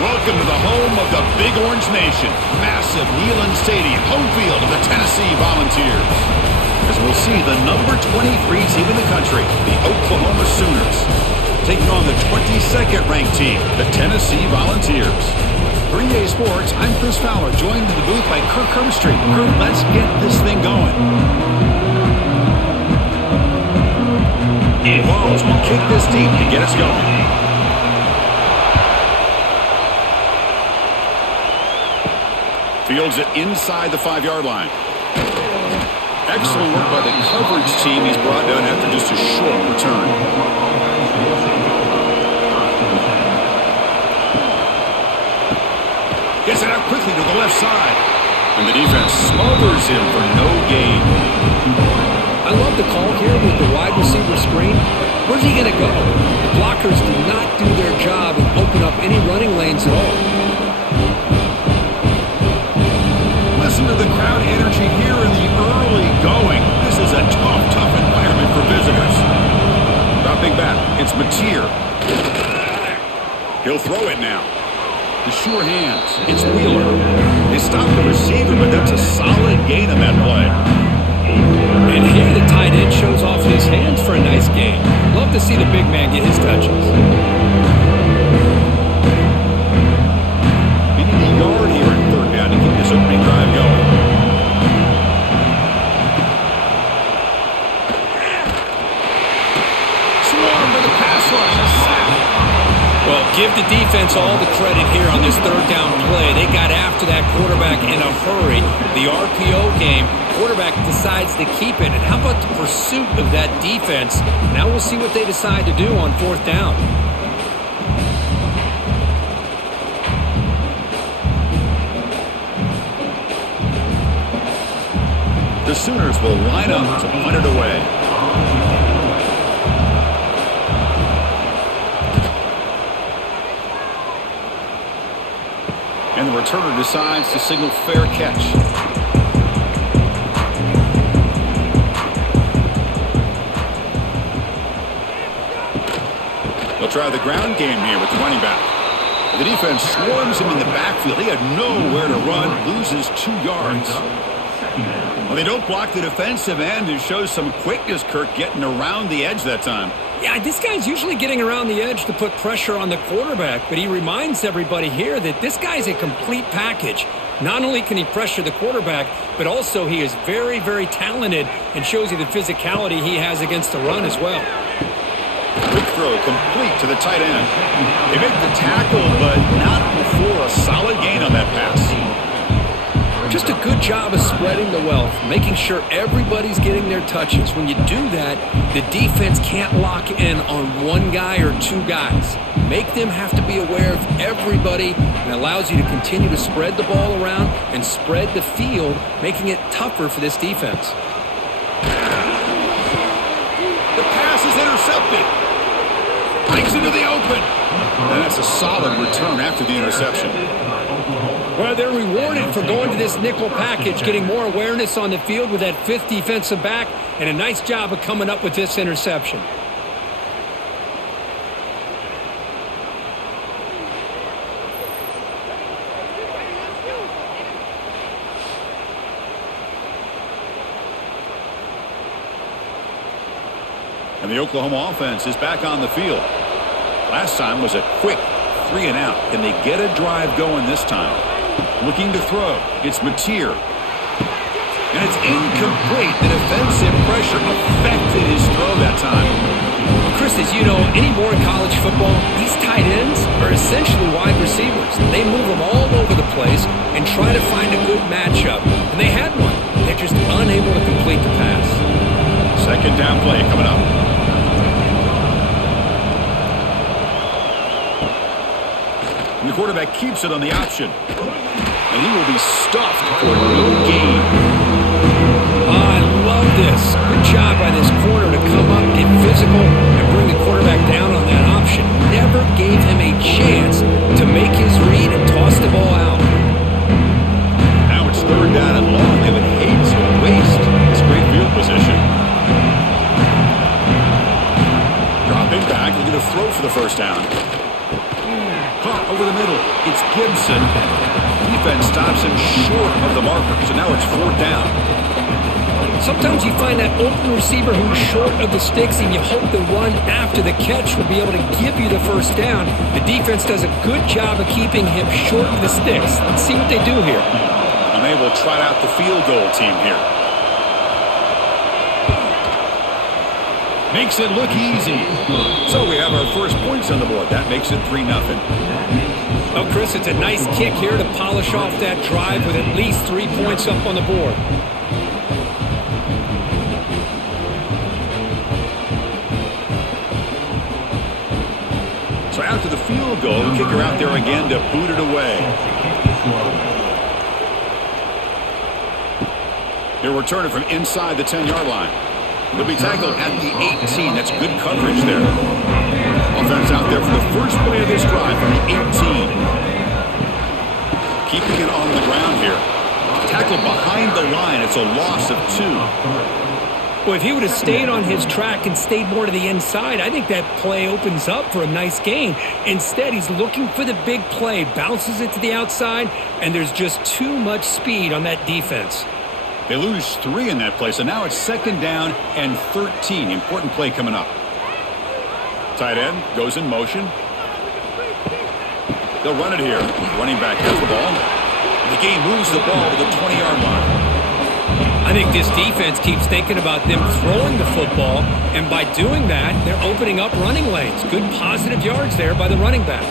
Welcome to the home of the Big Orange Nation. Massive Neyland Stadium, home field of the Tennessee Volunteers. As we'll see the number 23 team in the country, the Oklahoma Sooners, taking on the 22nd ranked team, the Tennessee Volunteers. For EA Sports, I'm Chris Fowler, joined in the booth by Kirk Herbstreit. Kirk, let's get this thing going. Walls will kick this deep to get us going. Fields it inside the 5-yard line. Excellent work by the coverage team. He's brought down after just a short return. Gets it out quickly to the left side. And the defense smothers him for no gain. I love the call here with the wide receiver screen. Where's he going to go? The blockers do not do their job and open up any running lanes at all. Listen to the crowd energy here in the early going. This is a tough environment for visitors. Dropping back, it's Mateer. He'll throw it now. The sure hands, it's Wheeler. They stop the receiver, but that's a solid gain on that play. And here the tight end shows off his hands for a nice gain. Love to see the big man get his touches. We need a yard here at third down to keep this opening drive going. Swarm to the pass rush, a sack. Well, give the defense all the credit here on this third down play. They got after that quarterback in a hurry. The RPO game, quarterback decides to keep it. And how about the pursuit of that defense? Now we'll see what they decide to do on fourth down. The Sooners will line up to punt it away. And the returner decides to signal fair catch. They'll try the ground game here with the running back. The defense swarms him in the backfield. He had nowhere to run, loses 2 yards. Well, they don't block the defensive end and shows some quickness, Kirk, getting around the edge that time. Yeah, this guy's usually getting around the edge to put pressure on the quarterback, but he reminds everybody here that this guy's a complete package. Not only can he pressure the quarterback, but also he is very, very talented and shows you the physicality he has against the run as well. Quick throw complete to the tight end. They make the tackle, but not before a solid gain on that pass. Just a good job of spreading the wealth, making sure everybody's getting their touches. When you do that, the defense can't lock in on one guy or 2 guys. Make them have to be aware of everybody, and allows you to continue to spread the ball around and spread the field, making it tougher for this defense. The pass is intercepted. Breaks into the open. And that's a solid return after the interception. Well, they're rewarded for going to this nickel package, getting more awareness on the field with that 5th defensive back, and a nice job of coming up with this interception. And the Oklahoma offense is back on the field. Last time was a quick 3 and out. Can they get a drive going this time? Looking to throw. It's Mateer. And it's incomplete. The defensive pressure affected his throw that time. Well, Chris, as you know, anymore in college football, these tight ends are essentially wide receivers. They move them all over the place and try to find a good matchup. And they had one. They're just unable to complete the pass. Second down play coming up. And the quarterback keeps it on the option. And he will be stuffed for no gain. I love this. Good job by this corner to come up, get physical, and bring the quarterback down on that option. Never gave him a chance to make his read and toss the ball out. Now it's third down and long. They would hate to waste this great field position. Dropping back, looking to throw for the first down. slot over the middle. It's Gibson. Defense stops him short of the marker, so now it's 4th down. Sometimes you find that open receiver who's short of the sticks, and you hope the run after the catch will be able to give you the first down. The defense does a good job of keeping him short of the sticks. Let's see what they do here. And they will trot out the field goal team here. Makes it look easy. So we have our first points on the board. That makes it 3-0. Well, Chris, it's a nice kick here to polish off that drive with at least 3 points up on the board. So after the field goal, the kicker out there again to boot it away. He'll return it from inside the 10-yard line. He'll be tackled at the 18. That's good coverage there. Offense out there for the first play of this drive from the 18. Keeping it on the ground here. Tackled behind the line. It's a loss of 2. Well, if he would have stayed on his track and stayed more to the inside, I think that play opens up for a nice gain. Instead, he's looking for the big play, bounces it to the outside, and there's just too much speed on that defense. They lose 3 in that play, so now it's 2nd down and 13. Important play coming up. Tight end goes in motion. They'll run it here. Running back has the ball. The game moves the ball to the 20-yard line. I think this defense keeps thinking about them throwing the football, and by doing that, they're opening up running lanes. Good positive yards there by the running back.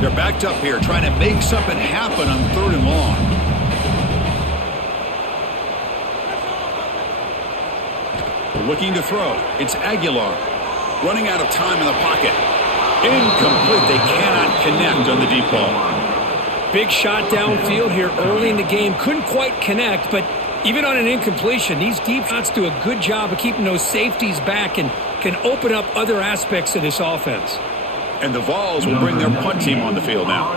They're backed up here, trying to make something happen on 3rd and long. Looking to throw. It's Aguilar. Running out of time in the pocket. Incomplete. They cannot connect on the deep ball. Big shot downfield here early in the game. Couldn't quite connect, but even on an incompletion, these deep shots do a good job of keeping those safeties back and can open up other aspects of this offense. And the Vols will bring their punt team on the field now.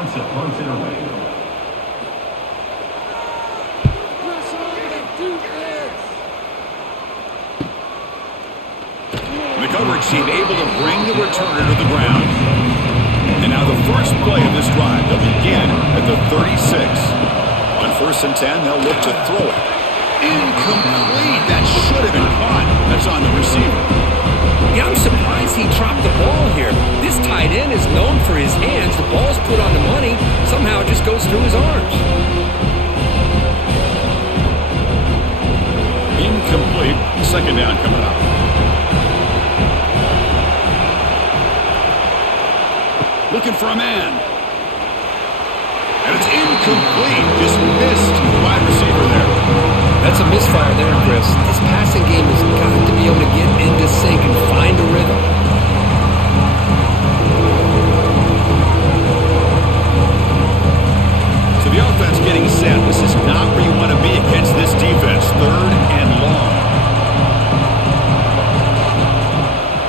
The coverage team able to bring the returner to the ground. And now the first play of this drive, they'll begin at the 36. On 1st and 10, they'll look to throw it. Incomplete. That should have been caught. That's on the receiver. Yeah, I'm surprised he dropped the ball here. This tight end is known for his hands. The ball's put on the money. Somehow it just goes through his arms. Incomplete. 2nd down coming up. Looking for a man. And it's incomplete. Just missed the wide receiver there. That's a misfire there, Chris. This passing game has got to be able to get into sync and find a rhythm. So the offense getting set. This is not where you want to be against this defense. 3rd and long.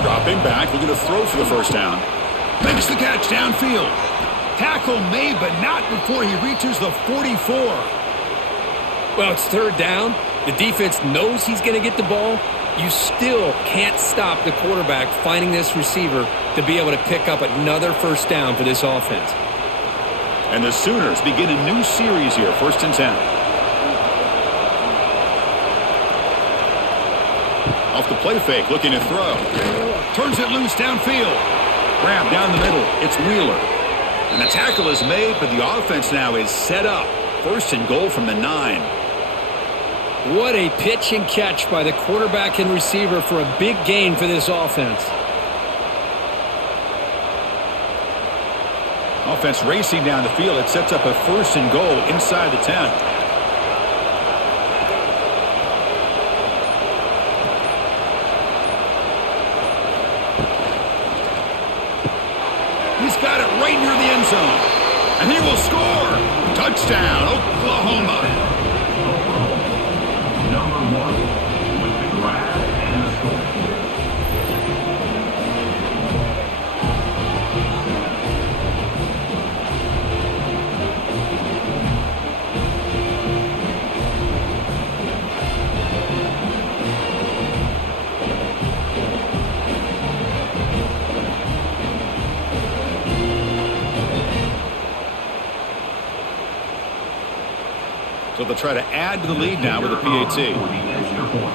Dropping back. Looking to throw for the first down. Makes the catch downfield. Tackle made, but not before he reaches the 44. Well, it's 3rd down. The defense knows he's going to get the ball. You still can't stop the quarterback finding this receiver to be able to pick up another first down for this offense. And the Sooners begin a new series here, 1st and 10. Off the play fake, looking to throw. Turns it loose downfield. Grab down the middle. It's Wheeler. And the tackle is made, but the offense now is set up. 1st and goal from the 9. What a pitch and catch by the quarterback and receiver for a big gain for this offense. Offense racing down the field. It sets up a 1st and goal inside the 10. He's got it right near the end zone. And he will score. Touchdown, Oklahoma. Number 1 with the grab and the score. So they'll try to add to the lead now with a PAT. For the extra point.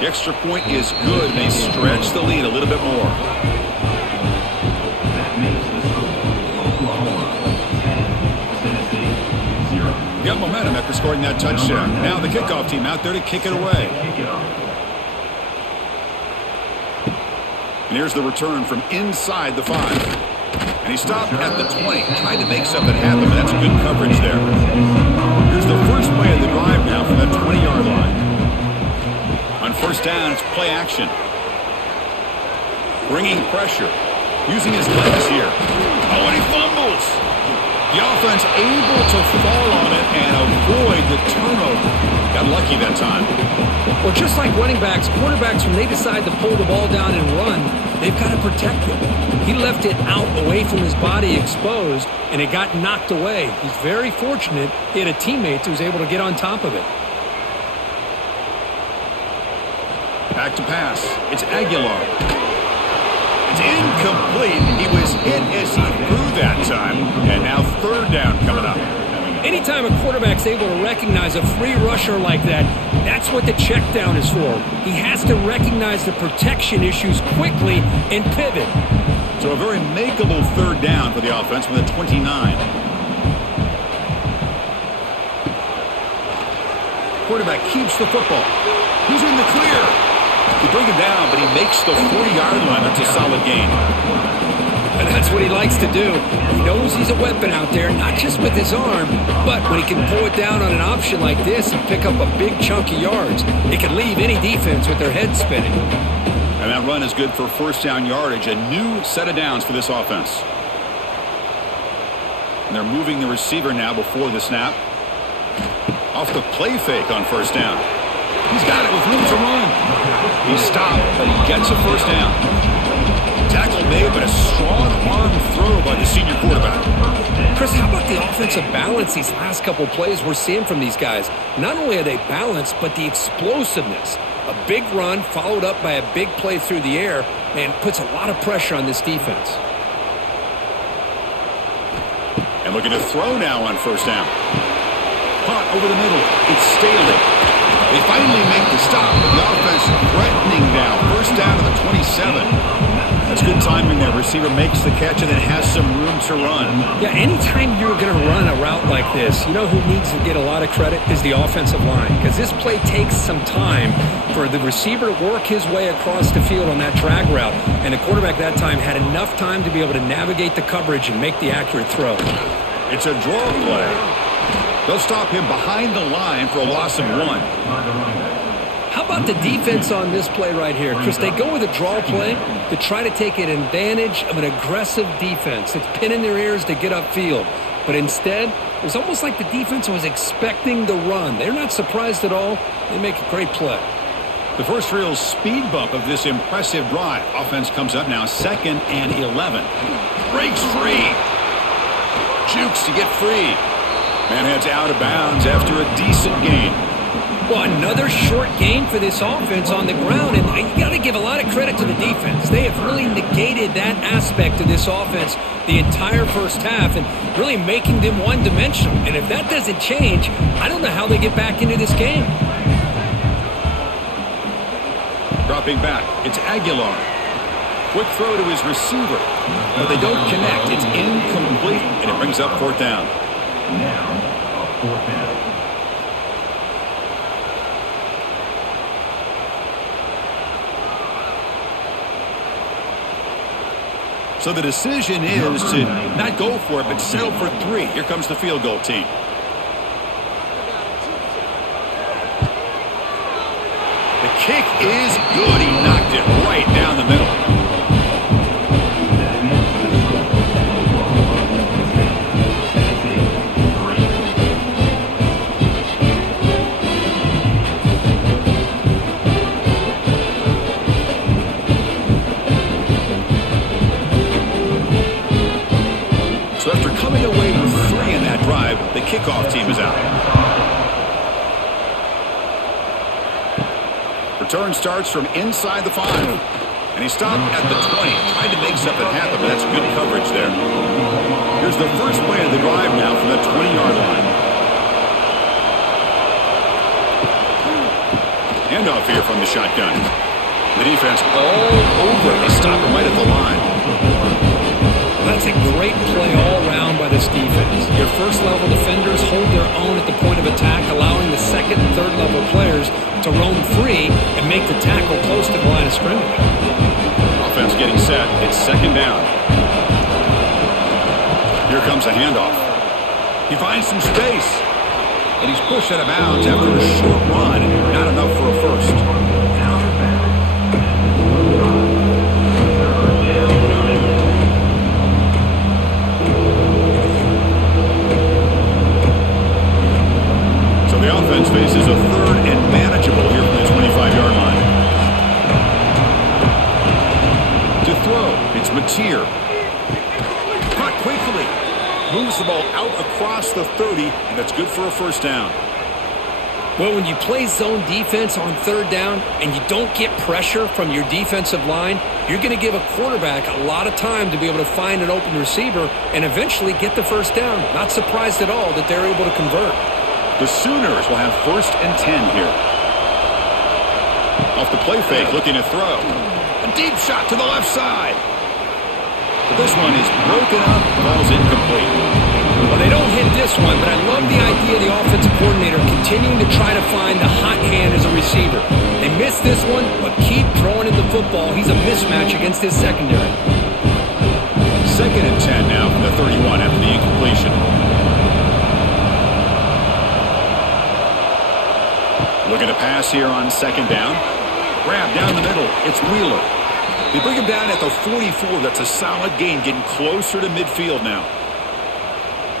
The extra point is good, and they stretch the lead a little bit more. That makes the score Oklahoma 10, Tennessee 0. Got momentum after scoring that touchdown. Now the kickoff team out there to kick it away. Kick it off. And here's the return from inside the 5. And he stopped at the 20, trying to make something happen, but that's good coverage there. Here's the first play of the drive now from that 20-yard line. On first down, it's play action. Bringing pressure. Using his legs here. Oh, and he fumbles. The offense able to fall on it and avoid the turnover. Got lucky that time. Well, just like running backs, quarterbacks, when they decide to pull the ball down and run, they've got to protect it. He left it out away from his body exposed, and it got knocked away. He's very fortunate he had a teammate who was able to get on top of it. Back to pass. It's Aguilar. It's incomplete. He was hit as he threw that time, and now third down coming up. Anytime a quarterback's able to recognize a free rusher like that, that's what the check down is for. He has to recognize the protection issues quickly and pivot. So a very makeable third down for the offense with a 29. Quarterback keeps the football. He's in the clear. They bring him down, but he makes the 40-yard line. That's a solid gain. And that's what he likes to do. He knows he's a weapon out there, not just with his arm, but when he can pull it down on an option like this and pick up a big chunk of yards, it can leave any defense with their head spinning. And that run is good for first down yardage, a new set of downs for this offense. And they're moving the receiver now before the snap. Off the play fake on first down. He's got it with room to run. He stopped, but he gets a first down. Tackle made, but a strong arm throw by the senior quarterback. Chris, how about the offensive balance these last couple plays we're seeing from these guys? Not only are they balanced, but the explosiveness. A big run followed up by a big play through the air, man, puts a lot of pressure on this defense. And looking to throw now on first down. Caught over the middle. It's Staley. They finally make the stop, but the offense threatening now. First down to the 27. That's good timing there. Receiver makes the catch and then has some room to run. Yeah, anytime you're going to run a route like this, you know who needs to get a lot of credit is the offensive line, because this play takes some time for the receiver to work his way across the field on that drag route, and the quarterback that time had enough time to be able to navigate the coverage and make the accurate throw. It's a draw play. They'll stop him behind the line for a loss of 1. How about the defense on this play right here? Chris, they go with a draw play to try to take an advantage of an aggressive defense that's pinning their ears to get upfield. But instead, it was almost like the defense was expecting the run. They're not surprised at all. They make a great play. The first real speed bump of this impressive drive. Offense comes up now 2nd and 11. Breaks free. Jukes to get free. Man heads out of bounds after a decent gain. Well, another short gain for this offense on the ground, and you got to give a lot of credit to the defense. They have really negated that aspect of this offense the entire first half and really making them one-dimensional. And if that doesn't change, I don't know how they get back into this game. Dropping back, it's Aguilar. Quick throw to his receiver, but they don't connect. It's incomplete, and it brings up 4th down. Now, a 4th down. So the decision is to not go for it, but settle for 3. Here comes the field goal team. The kick is good. He knocked it right down the middle. So after coming away with 3 in that drive, the kickoff team is out. Return starts from inside the 5. And he stopped at the 20. Tried to make something happen, but that's good coverage there. Here's the first play of the drive now from the 20-yard line. Handoff here from the shotgun. The defense all over. They stop him right at the line. That's a great play all around by this defense. Your first-level defenders hold their own at the point of attack, allowing the second and third-level players to roam free and make the tackle close to the line of scrimmage. Offense getting set. It's second down. Here comes a handoff. He finds some space. And he's pushed out of bounds after a short run. Not enough for a first. So the offense faces a third and manageable here from the 25-yard line. To throw, it's Mateer. Caught quickly. Moves the ball out across the 30, and that's good for a first down. Well, when you play zone defense on third down and you don't get pressure from your defensive line, you're going to give a quarterback a lot of time to be able to find an open receiver and eventually get the first down. Not surprised at all that they're able to convert. The Sooners will have first and 10 here. Off the play fake, looking to throw. A deep shot to the left side. But this one is broken up, ball's incomplete. Well, they don't hit this one, but I love the idea of the offensive coordinator continuing to try to find the hot hand as a receiver. They missed this one, but keep throwing in the football. He's a mismatch against his secondary. Second and 10 now from the 31 after the incompletion. Looking to pass here on second down. Grab down the middle. It's Wheeler. They bring him down at the 44. That's a solid gain, getting closer to midfield now.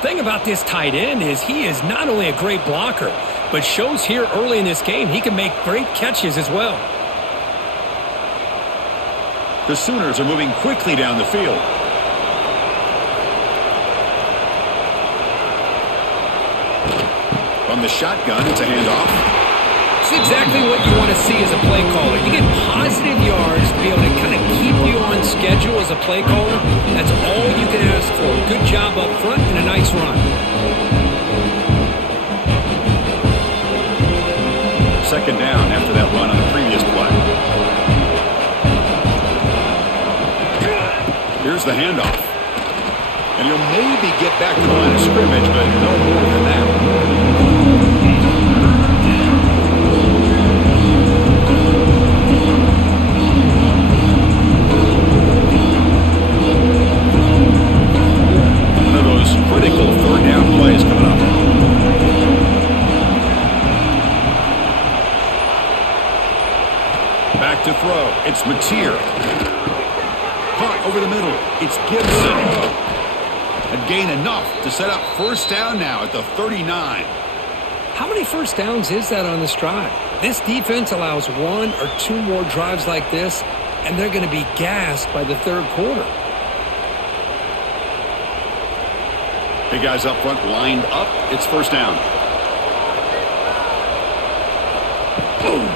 Thing about this tight end is he is not only a great blocker, but shows here early in this game he can make great catches as well. The Sooners are moving quickly down the field. From the shotgun, it's a handoff. It's exactly what you want to see as a play caller. You get positive yards to be able to kind of keep you on schedule as a play caller. That's all you can ask for. Good job up front and a nice run. Second down after that run on the previous play. Here's the handoff. And he'll maybe get back to the line of scrimmage, but no more than that. Critical third down plays coming up. Back to throw. It's Mateer. Caught over the middle. It's Gibson. A gain enough to set up first down now at the 39. How many first downs is that on this drive? This defense allows one or two more drives like this, and they're going to be gassed by the third quarter. Big guys up front lined up. It's first down. Boom.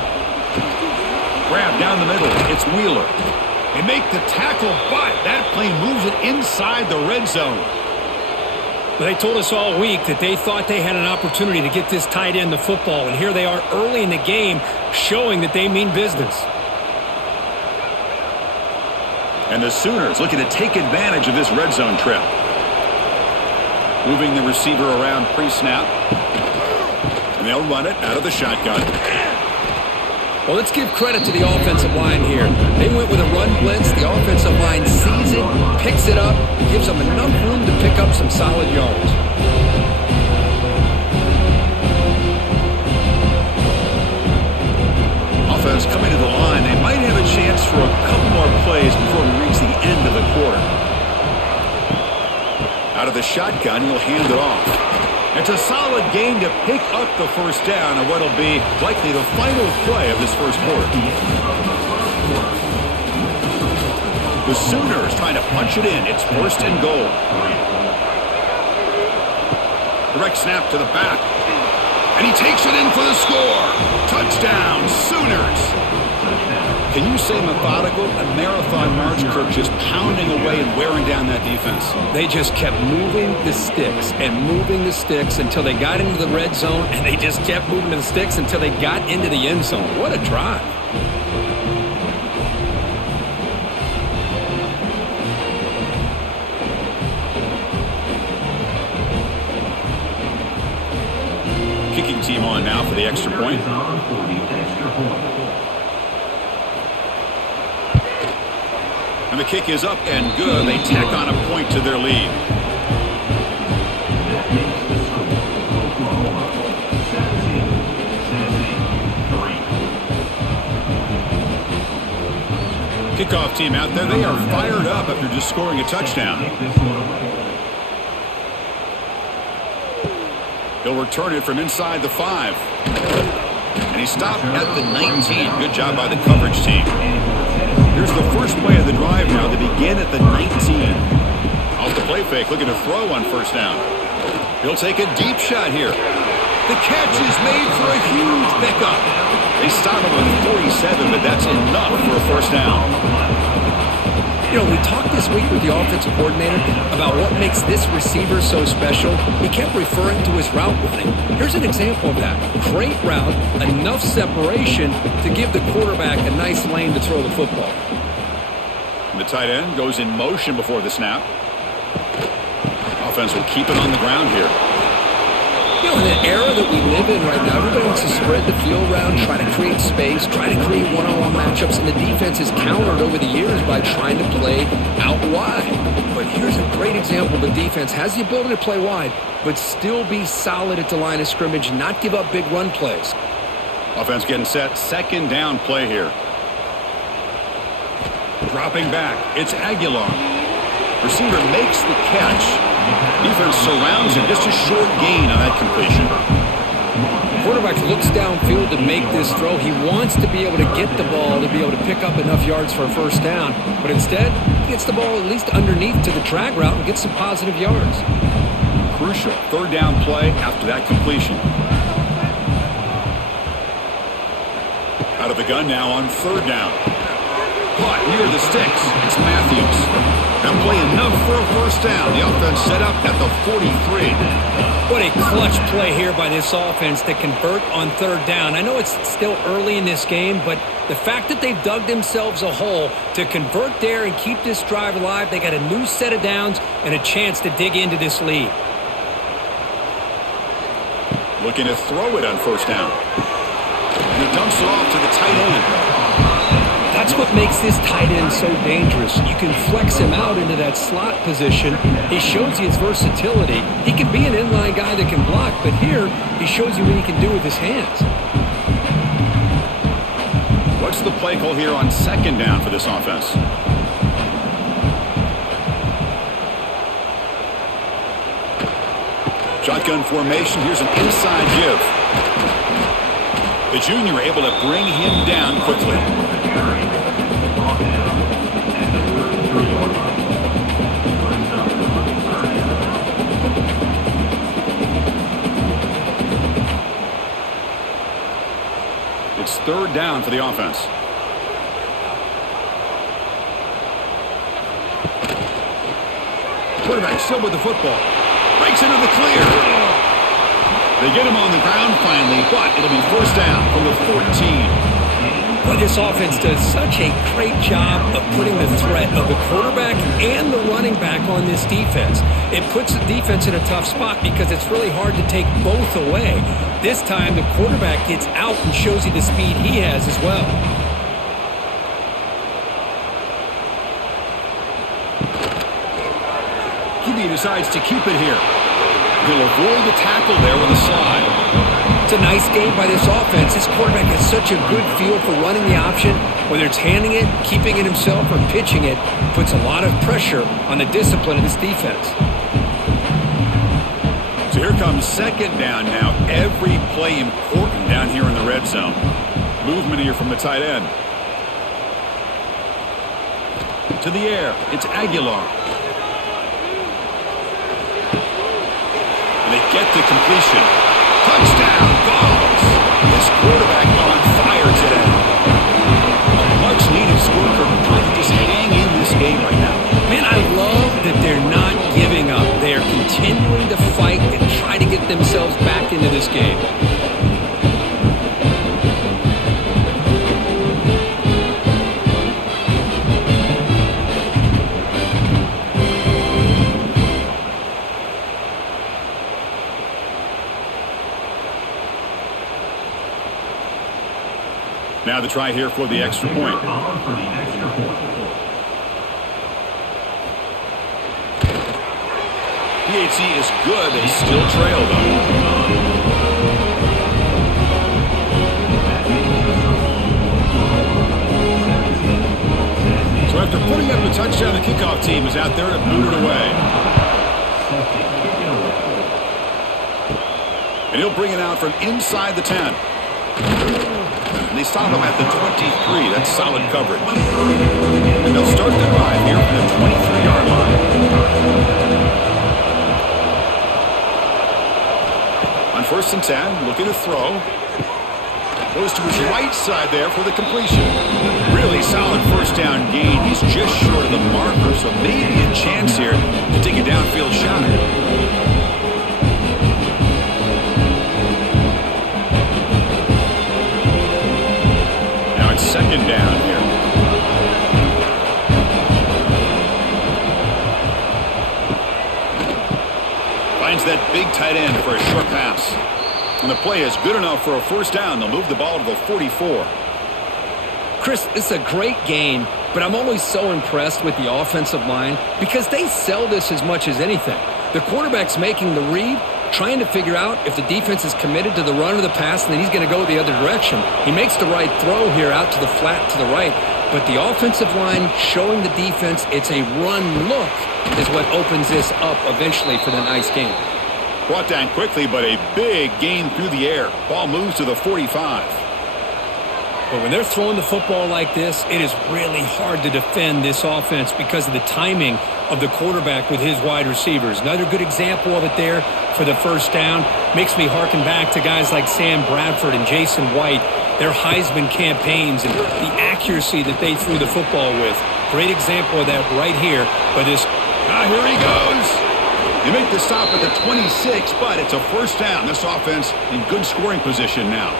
Grab down the middle. It's Wheeler. They make the tackle, but that play moves it inside the red zone. But they told us all week that they thought they had an opportunity to get this tight end the football, and here they are early in the game showing that they mean business. And the Sooners looking to take advantage of this red zone trip. Moving the receiver around pre-snap. And they'll run it out of the shotgun. Well, let's give credit to the offensive line here. They went with a run blitz. The offensive line sees it, picks it up, gives them enough room to pick up some solid yards. Offense coming to the line. They might have a chance for a couple more plays before we reach the end of the quarter. Out of the shotgun, he'll hand it off. It's a solid gain to pick up the first down on what will be likely the final play of this first quarter. The Sooners trying to punch it in. It's first and goal. Direct snap to the back. And he takes it in for the score. Touchdown, Sooners. Can you say methodical? A marathon march, Kirk, just pounding away and wearing down that defense. They just kept moving the sticks and moving the sticks until they got into the red zone, and they just kept moving the sticks until they got into the end zone. What a drive. Kicking team on now for the extra point. And the kick is up and good. They tack on a point to their lead. Oklahoma 17, Tennessee 3. Kickoff team out there. They are fired up after just scoring a touchdown. He'll return it from inside the 5. And he stopped at the 19. Good job by the coverage team. Here's the first play of the drive now. They begin at the 19. Off the play fake, looking to throw on first down. He'll take a deep shot here. The catch is made for a huge pickup. They stop him with 47, but that's enough for a first down. You know, we talked this week with the offensive coordinator about what makes this receiver so special. He kept referring to his route running. Here's an example of that. Great route, enough separation to give the quarterback a nice lane to throw the football. And the tight end goes in motion before the snap. Offense will keep it on the ground here. You know, in the era that we live in right now, everybody wants to spread the field around, try to create space, try to create one-on-one matchups, and the defense has countered over the years by trying to play out wide. But here's a great example. The defense has the ability to play wide, but still be solid at the line of scrimmage, not give up big run plays. Offense getting set. Second down play here. Dropping back. It's Aguilar. Receiver makes the catch. Defense surrounds him. Just a short gain on that completion. Quarterback looks downfield to make this throw. He wants to be able to get the ball to be able to pick up enough yards for a first down. But instead, he gets the ball at least underneath to the drag route and gets some positive yards. Crucial third down play after that completion. Out of the gun now on third down. Caught near the sticks. It's Matthews. That play enough for a first down. The offense set up at the 43. What a clutch play here by this offense to convert on third down. I know it's still early in this game, but the fact that they've dug themselves a hole to convert there and keep this drive alive, they got a new set of downs and a chance to dig into this lead. Looking to throw it on first down. And he dumps it off to the tight end. That's what makes this tight end so dangerous. You can flex him out into that slot position. He shows you his versatility. He can be an inline guy that can block, but here he shows you what he can do with his hands. What's the play call here on second down for this offense? Shotgun formation. Here's an inside give. The junior able to bring him down quickly. It's third down for the offense. Quarterback still with the football. Breaks into the clear. They get him on the ground finally, but it'll be first down from the 14. Boy, this offense does such a great job of putting the threat of the quarterback and the running back on this defense. It puts the defense in a tough spot because it's really hard to take both away. This time, the quarterback gets out and shows you the speed he has as well. QB decides to keep it here. He'll avoid the tackle there with a slide. It's a nice game by this offense. This quarterback has such a good feel for running the option. Whether it's handing it, keeping it himself, or pitching it, puts a lot of pressure on the discipline of this defense. So here comes second down now. Every play important down here in the red zone. Movement here from the tight end. To the air. It's Aguilar. And they get the completion. Touchdown, Vols. This quarterback on fire today. A much this game. Now the try here for the extra point. PHC is good. They still trail, though. So after putting up a touchdown, the kickoff team is out there to boot it away. And he'll bring it out from inside the 10. And they stop him at the 23. That's solid coverage. And they'll start the drive here from the 23-yard line. On 1st and 10, looking to throw. Goes to his right side there for the completion. Really solid first down gain. He's just short of the marker, so maybe a chance here to take a downfield shot. Second down here. Finds that big tight end for a short pass. And the play is good enough for a first down. They'll move the ball to the 44. Chris, it's a great game, but I'm always so impressed with the offensive line because they sell this as much as anything. The quarterback's making the read, trying to figure out if the defense is committed to the run or the pass, and then he's going to go the other direction. He makes the right throw here out to the flat to the right, but the offensive line showing the defense it's a run look is what opens this up eventually for the nice game. Brought down quickly, but a big gain through the air. Ball moves to the 45. But when they're throwing the football like this, it is really hard to defend this offense because of the timing of the quarterback with his wide receivers. Another good example of it there for the first down. Makes me harken back to guys like Sam Bradford and Jason White, their Heisman campaigns and the accuracy that they threw the football with. Great example of that right here. But this, here he goes. They make the stop at the 26, but it's a first down. This offense in good scoring position now.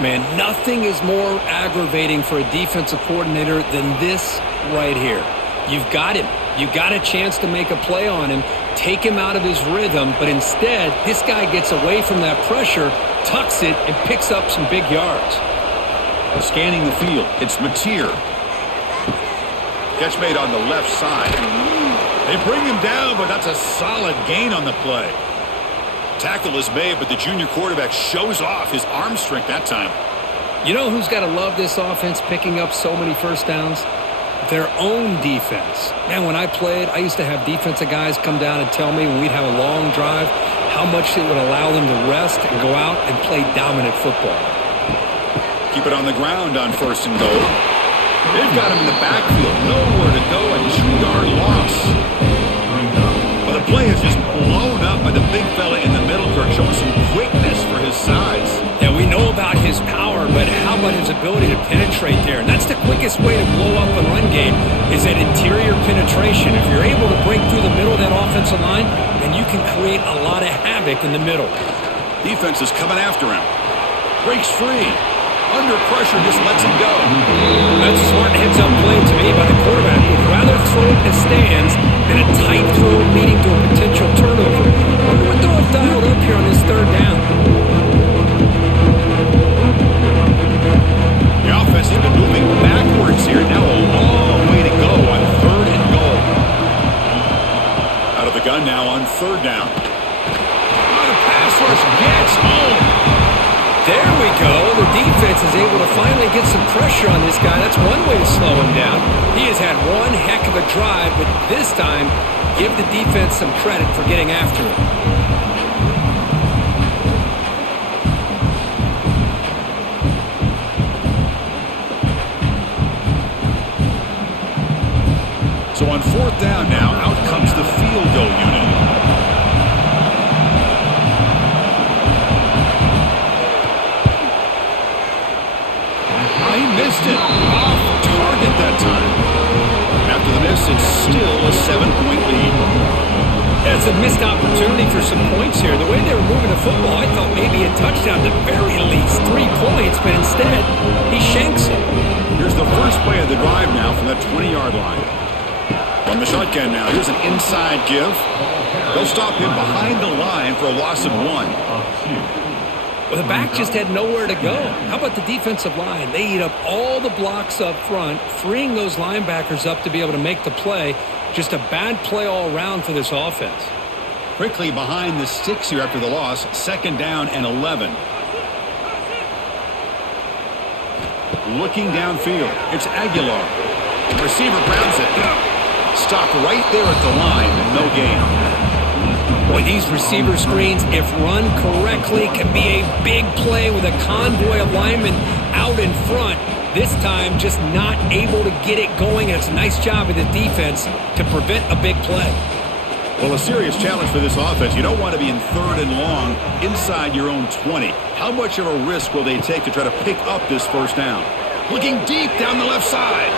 Man, nothing is more aggravating for a defensive coordinator than this right here. You've got him. You got a chance to make a play on him, take him out of his rhythm, but instead, this guy gets away from that pressure, tucks it, and picks up some big yards. Scanning the field, it's Mateer. Catch made on the left side. They bring him down, but that's a solid gain on the play. Tackle is made, but the junior quarterback shows off his arm strength that time. You know who's got to love this offense picking up so many first downs? Their own defense. Man, when I played, I used to have defensive guys come down and tell me when we'd have a long drive how much it would allow them to rest and go out and play dominant football. Keep it on the ground on 1st and goal. They've got him in the backfield. Nowhere to go, a 2-yard loss. Well, the play is just blown up by the big fella in the middle, Kirk, showing some quickness for his size. Yeah, we know about his power, but how about his ability to penetrate there? And that's the quickest way to blow up a run game is that interior penetration. If you're able to break through the middle of that offensive line, then you can create a lot of havoc in the middle. Defense is coming after him. Breaks free. Under pressure, just lets him go. That's a smart heads-up play to me by the quarterback. Would rather throw it in the stands than a tight throw leading to a potential turnover. I wonder what they'll have dialed up here on this 3rd down. The offense has been moving backwards here. Now a long way to go on 3rd and goal. Out of the gun now on 3rd down. The pass rush gets home. There we go. The defense is able to finally get some pressure on this guy. That's one way to slow him down. He has had one heck of a drive, but this time, give the defense some credit for getting after him. So on 4th down now, out comes the field goal unit. He missed it. Off target that time. After the miss, it's still a 7-point lead. Yeah, it's a missed opportunity for some points here. The way they were moving the football, I thought maybe a touchdown at the very least, 3 points, but instead, he shanks it. Here's the first play of the drive now from the 20-yard line. From the shotgun now, here's an inside give. They'll stop him behind the line for a loss of 1. Well, the back just had nowhere to go. How about the defensive line? They eat up all the blocks up front, freeing those linebackers up to be able to make the play. Just a bad play all around for this offense. Quickly behind the sticks here after the loss. 2nd down and 11. Looking downfield. It's Aguilar. The receiver grabs it. Stopped right there at the line. No gain. Boy, these receiver screens, if run correctly, can be a big play with a convoy of linemen out in front. This time, just not able to get it going. And it's a nice job of the defense to prevent a big play. Well, a serious challenge for this offense. You don't want to be in 3rd and long inside your own 20. How much of a risk will they take to try to pick up this 1st down? Looking deep down the left side.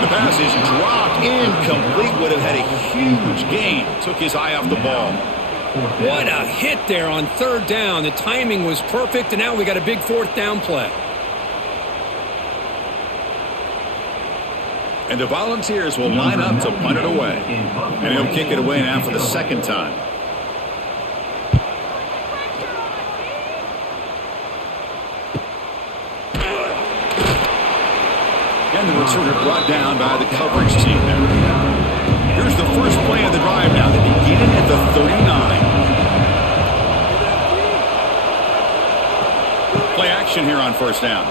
The pass is dropped, incomplete. Would have had a huge gain. Took his eye off the ball. What a hit there on 3rd down. The timing was perfect, and now we got a big 4th down play. And the Volunteers will line up to punt it away. And he'll kick it away now for the 2nd time. And the returner brought down by the coverage team there. Here's the first play of the drive now. They begin at the 39. Play action here on 1st down.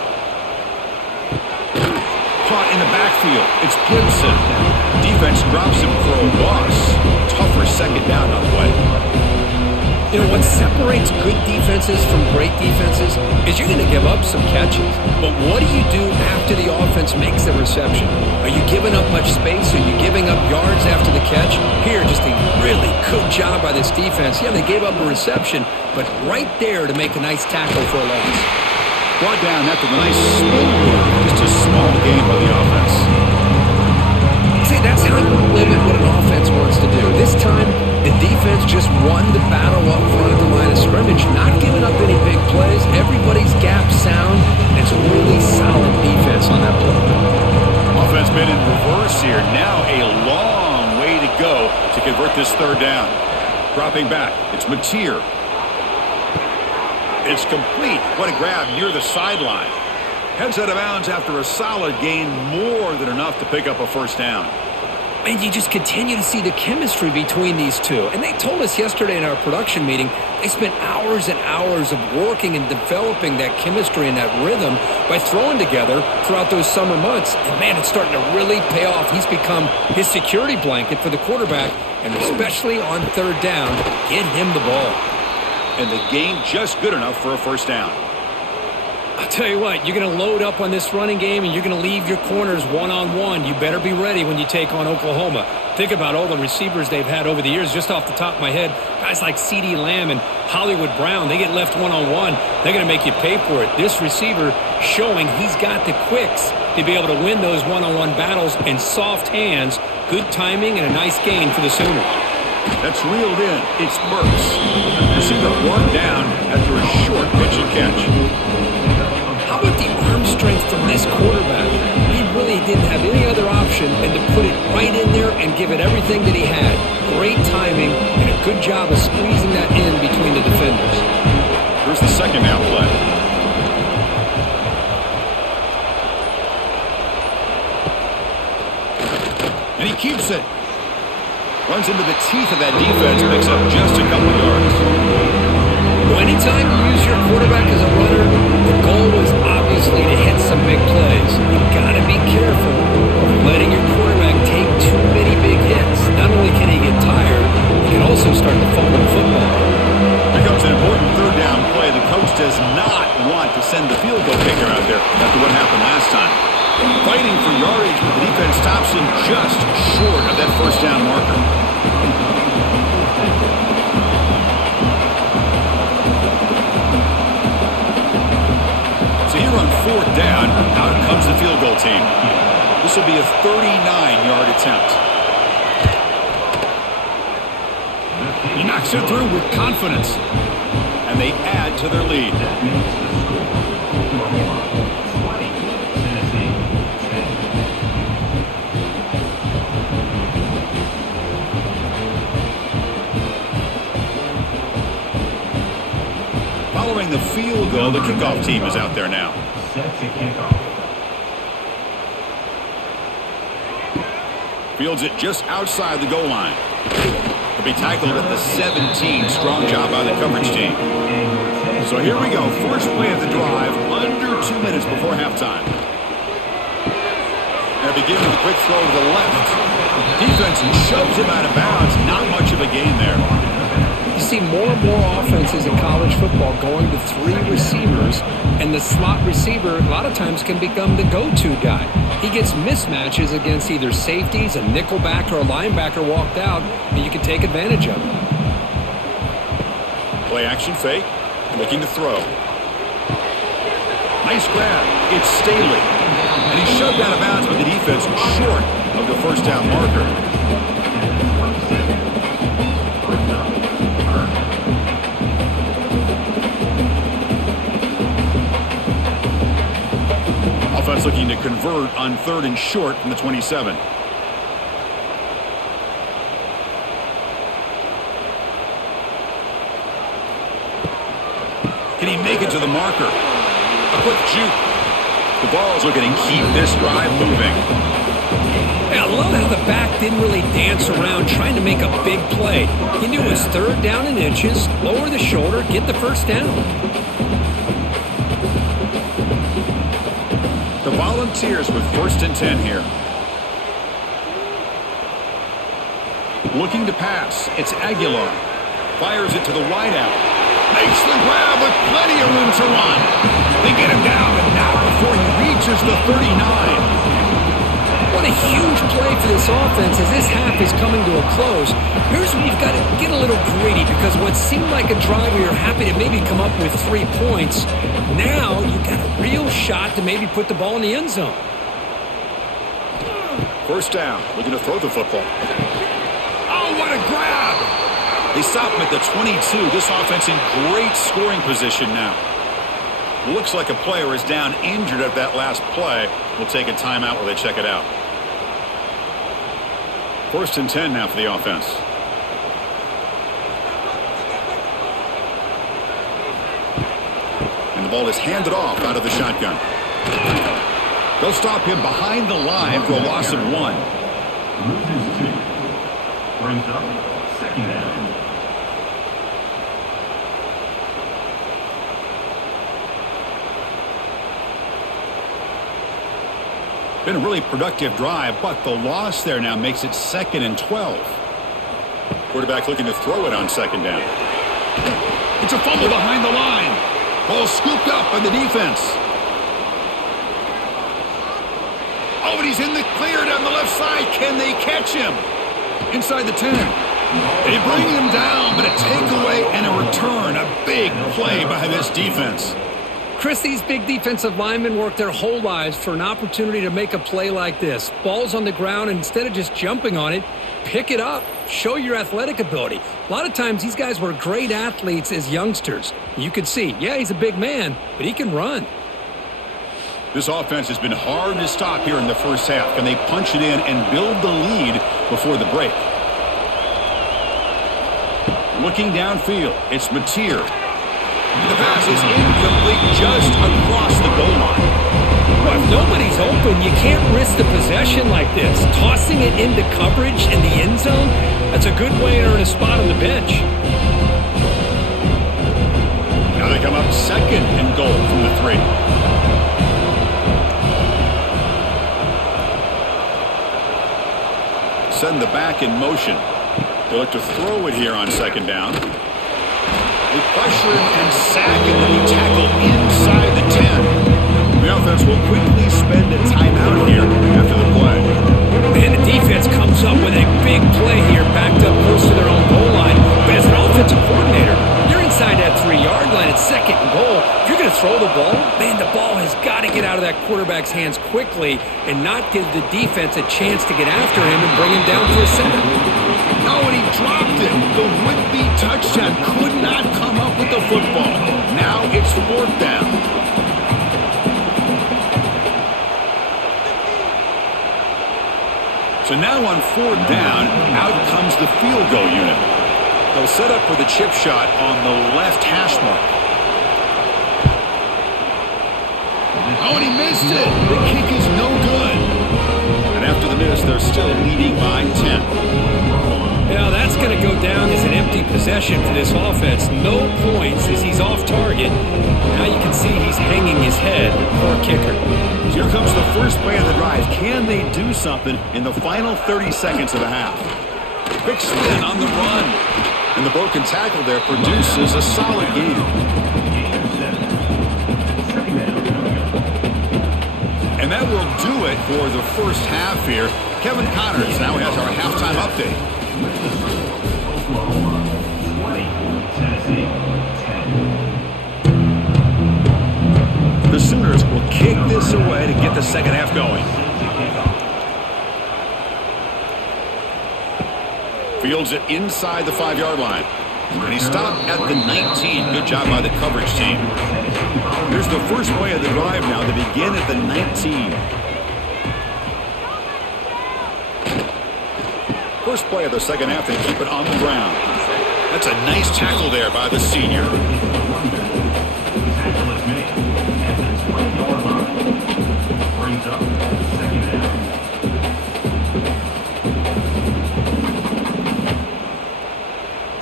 Caught in the backfield. It's Gibson. Defense drops him for a loss. Tougher 2nd down on the way. You know, what separates good defenses from great defenses is you're going to give up some catches. But what do you do after the offense makes the reception? Are you giving up much space? Are you giving up yards after the catch? Here, just a really good job by this defense. Yeah, they gave up a reception, but right there to make a nice tackle for a loss. Brought down after the nice spin move. Just a small gain by the offense. See, that's how you limit what an offense wants to do. This time, the defense just won the battle up front of the line of scrimmage, not giving up any big plays. Everybody's gap sound. It's really solid defense on that play. Offense been in reverse here. Now a long way to go to convert this 3rd down. Dropping back. It's Mateer. It's complete. What a grab near the sideline. Heads out of bounds after a solid gain, more than enough to pick up a 1st down. And you just continue to see the chemistry between these two. And they told us yesterday in our production meeting, they spent hours and hours of working and developing that chemistry and that rhythm by throwing together throughout those summer months. And man, it's starting to really pay off. He's become his security blanket for the quarterback, and especially on 3rd down, get him the ball. And the gain just good enough for a 1st down. I'll tell you what, you're going to load up on this running game and you're going to leave your corners one-on-one. You better be ready when you take on Oklahoma. Think about all the receivers they've had over the years. Just off the top of my head, guys like CeeDee Lamb and Hollywood Brown, they get left one-on-one. They're going to make you pay for it. This receiver showing he's got the quicks to be able to win those one-on-one battles, and soft hands, good timing, and a nice gain for the Sooners. That's reeled in. It's Burks. Receiver brought down after a short pitch and catch. How about the arm strength from this quarterback? He really didn't have any other option than to put it right in there and give it everything that he had. Great timing and a good job of squeezing that in between the defenders. Here's the 2nd down play. And he keeps it. Runs into the teeth of that defense, picks up just a couple yards. Well, anytime you use your quarterback as a runner, the goal is obviously to hit some big plays. You've got to be careful of letting your quarterback take too many big hits. Not only can he get tired, he can also start to fumble the football. Here comes an important 3rd down play. The coach does not want to send the field goal kicker out there after what happened last time. Fighting for yardage, but the defense stops him just short of that 1st down marker. So here on 4th down, out comes the field goal team. This will be a 39-yard attempt. He knocks it through with confidence. And they add to their lead. That makes the score Oklahoma 20, Tennessee 10. Following the field goal, the kickoff team is out there now. Set to kick off. Fields it just outside the goal line. He'll be tackled at the 17. Strong job by the coverage team. So here we go. First play of the drive, under 2 minutes before halftime. And begin with a quick throw to the left. Defense shoves him out of bounds. Not much of a gain there. You see more and more offenses in college football going to 3 receivers, and the slot receiver a lot of times can become the go-to guy. He gets mismatches against either safeties, a nickelback, or a linebacker walked out, and you can take advantage of it. Play action fake, looking to throw. Nice grab. It's Staley. And he's shoved out of bounds, but the defense short of the first down marker. Offense looking to convert on 3rd and short from the 27. Can he make it to the marker? A quick juke. The ball's looking to keep this drive moving. I love how the back didn't really dance around trying to make a big play. He knew it was 3rd down in inches, lower the shoulder, get the first down. The Volunteers with 1st and 10 here. Looking to pass. It's Aguilar. Fires it to the wideout. Makes the grab with plenty of room to run. They get him down, but not before he reaches the 39. What a huge play for this offense as this half is coming to a close. Here's where you've got to get a little greedy because what seemed like a drive where you're happy to maybe come up with 3 points, now you've got a real shot to maybe put the ball in the end zone. First down, looking to throw the football. Oh, what a grab! They stop him at the 22. This offense in great scoring position now. Looks like a player is down injured at that last play. We'll take a timeout while they check it out. 1st and 10 now for the offense. And the ball is handed off out of the shotgun. They'll stop him behind the line for a loss of 1. Loses 2. Brings up 2nd down. Been a really productive drive, but the loss there now makes it 2nd and 12. Quarterback looking to throw it on 2nd down. It's a fumble behind the line. Ball scooped up by the defense. Oh, and he's in the clear down the left side. Can they catch him? Inside the 10. They bring him down, but a takeaway and a return. A big play by this defense. Chris, these big defensive linemen work their whole lives for an opportunity to make a play like this. Ball's on the ground, and instead of just jumping on it, pick it up, show your athletic ability. A lot of times, these guys were great athletes as youngsters. You could see, yeah, he's a big man, but he can run. This offense has been hard to stop here in the first half. Can they punch it in and build the lead before the break? Looking downfield, it's Mateer. The pass is incomplete just across the goal line. Well, if nobody's open, you can't risk the possession like this. Tossing it into coverage in the end zone, that's a good way to earn a spot on the bench. Now they come up 2nd and goal from the 3. Send the back in motion. They look to throw it here on 2nd down. They pressure and sack it to be tackled inside the 10. The offense will quickly spend a timeout here after the play. Man, the defense comes up with a big play here, backed up close to their own goal line. But as an offensive coordinator, you're inside that 3-yard line at 2nd and goal. If you're going to throw the ball, man, the ball has got to get out of that quarterback's hands quickly. quickly and not give the defense a chance to get after him and bring him down for a sack. Oh, and he dropped it. The would-be touchdown could not come up with the football. Now it's 4th down. So now on 4th down, out comes the field goal unit. They'll set up with a chip shot on the left hash mark. Oh, and he missed it. The kick is no good. And after the miss, they're still leading by 10. Now that's going to go down as an empty possession for this offense. No points as he's off target. Now you can see he's hanging his head. Poor kicker. Here comes the first play of the drive. Can they do something in the final 30 seconds of the half? Quick spin on the run. And the broken tackle there produces a solid gain. And that will do it for the first half here. Kevin Connors now has our halftime update. Oklahoma 20, Tennessee 10. The Sooners will kick this away to get the second half going. Fields it inside the 5-yard line. And he stopped at the 19. Good job by the coverage team. Here's the first play of the drive now. They begin at the 19. First play of the second half, they keep it on the ground. That's a nice tackle there by the senior. Tackle is made at the 20-yard line. Brings up 2nd down.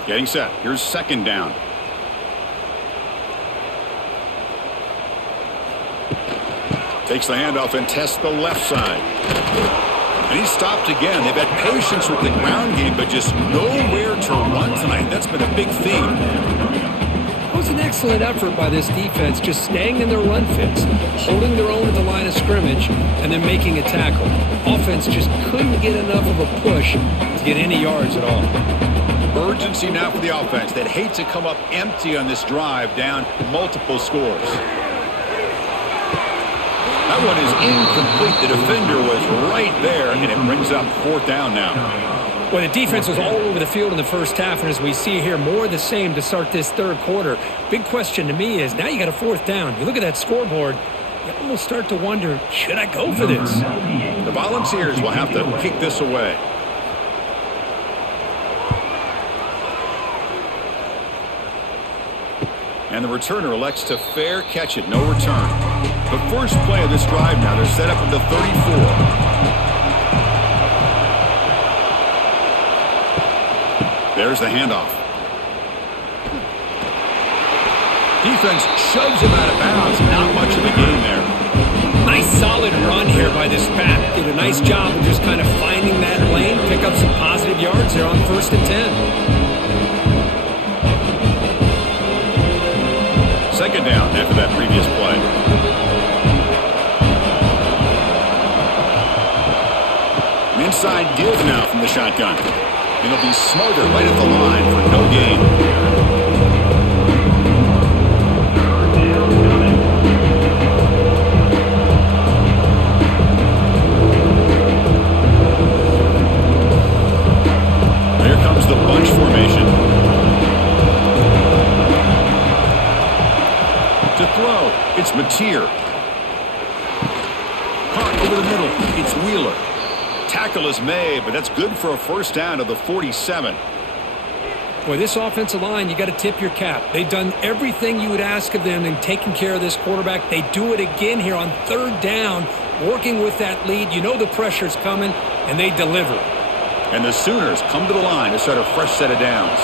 Getting set. Here's 2nd down. Takes the handoff and tests the left side. And he's stopped again. They've had patience with the ground game, but just nowhere to run tonight. That's been a big theme. It was an excellent effort by this defense, just staying in their run fits, holding their own at the line of scrimmage, and then making a tackle. Offense just couldn't get enough of a push to get any yards at all. Urgency now for the offense. They'd hate to come up empty on this drive, down multiple scores. That one is incomplete. The defender was right there, and it brings up 4th down now. Well, the defense was all over the field in the first half, and as we see here, more of the same to start this 3rd quarter. Big question to me is, now you got a 4th down. You look at that scoreboard, you almost start to wonder, should I go for this? The Volunteers will have to kick this away. And the returner elects to fair catch it. No return. The first play of this drive now. They're set up at the 34. There's the handoff. Defense shoves him out of bounds. Not much of a gain there. Nice solid run here by this back. Did a nice job of just kind of finding that lane, pick up some positive yards there on 1st and 10. 2nd down after that previous play. An inside give now from the shotgun. It'll be smothered right at the line for no gain. Here comes the bunch formation. To throw, it's Mateer. Caught over the middle, it's Wheeler. Tackle is made, but that's good for a 1st down to the 47. Boy, this offensive line, you got to tip your cap. They've done everything you would ask of them in taking care of this quarterback. They do it again here on 3rd down, working with that lead. You know the pressure's coming, and they deliver. And the Sooners come to the line to start a fresh set of downs.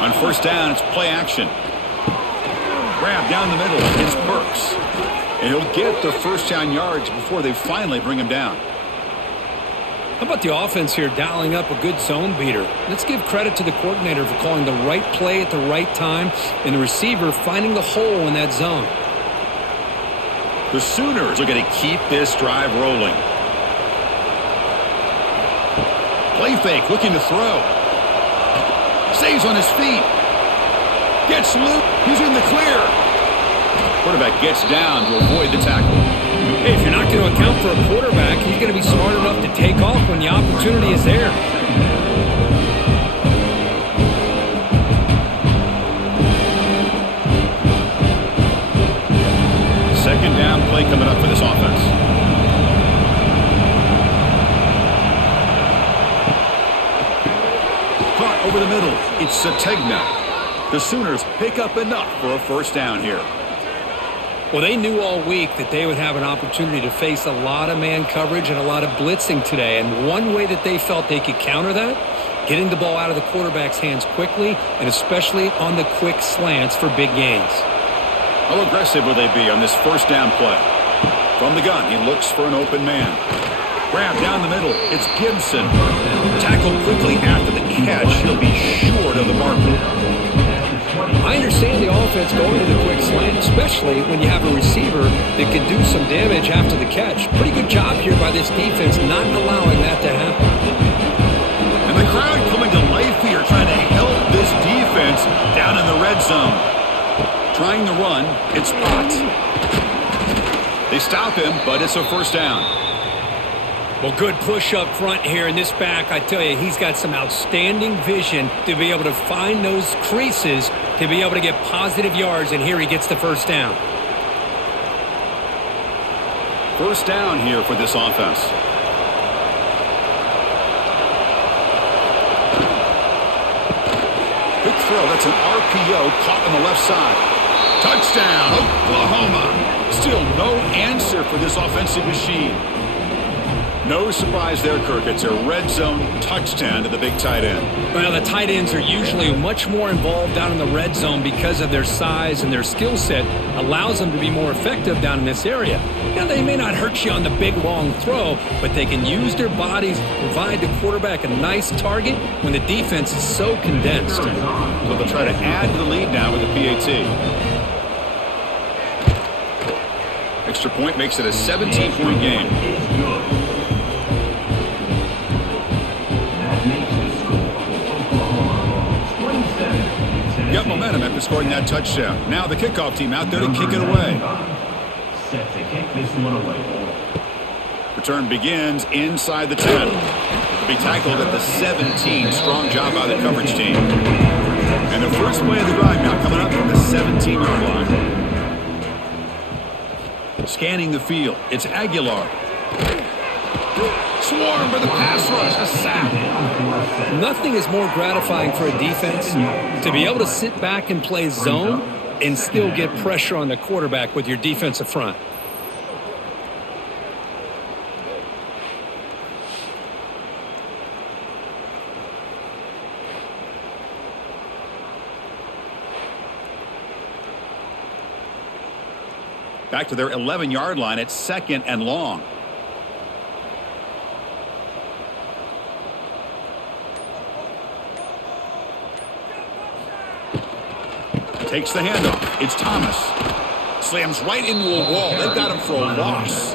On 1st down, it's play action. Grab down the middle. It's Burks. And he'll get the 1st down yards before they finally bring him down. How about the offense here dialing up a good zone beater? Let's give credit to the coordinator for calling the right play at the right time and the receiver finding the hole in that zone. The Sooners are going to keep this drive rolling. Play fake, looking to throw. Stays on his feet. Gets loose. He's in the clear. Quarterback gets down to avoid the tackle. Hey, if you're not going to account for a quarterback, he's going to be smart enough to take off when the opportunity is there. Second down play coming up for this offense. Caught over the middle. It's Sategna. The Sooners pick up enough for a first down here. Well, they knew all week that they would have an opportunity to face a lot of man coverage and a lot of blitzing today. And one way that they felt they could counter that, getting the ball out of the quarterback's hands quickly, and especially on the quick slants for big gains. How aggressive will they be on this first down play? From the gun, he looks for an open man. Grab down the middle. It's Gibson. Tackled quickly after the catch. He'll be short of the marker. I understand the offense going to the quick slant, especially when you have a receiver that can do some damage after the catch. Pretty good job here by this defense not allowing that to happen. And the crowd coming to life here, trying to help this defense down in the red zone. Trying to run, it's Potts. They stop him, but it's a first down. Well, good push up front here in this back. I tell you, he's got some outstanding vision to be able to find those creases to be able to get positive yards, and here he gets the first down. First down here for this offense. Quick throw. That's an RPO caught on the left side. Touchdown, Oklahoma. Still no answer for this offensive machine. No surprise there, Kirk. It's a red zone touchdown to the big tight end. Well, the tight ends are usually much more involved down in the red zone because of their size, and their skill set allows them to be more effective down in this area. Now, they may not hurt you on the big, long throw, but they can use their bodies to provide the quarterback a nice target when the defense is so condensed. So they'll try to add to the lead now with the PAT. Extra point makes it a 17-point game. Got momentum after scoring that touchdown. Now the kickoff team out there to kick it away. Set to kick this one away. Return begins inside the 10. Will be tackled at the 17. Strong job by the coverage team. And the first play of the drive now coming up from the 17-yard line. Scanning the field. It's Aguilar. Swarm for the pass rush. A sack. Nothing is more gratifying for a defense to be able to sit back and play zone and still get pressure on the quarterback with your defensive front. Back to their 11-yard line at 2nd and long. Takes the handoff. It's Thomas. Slams right into a wall. They've got him for a loss.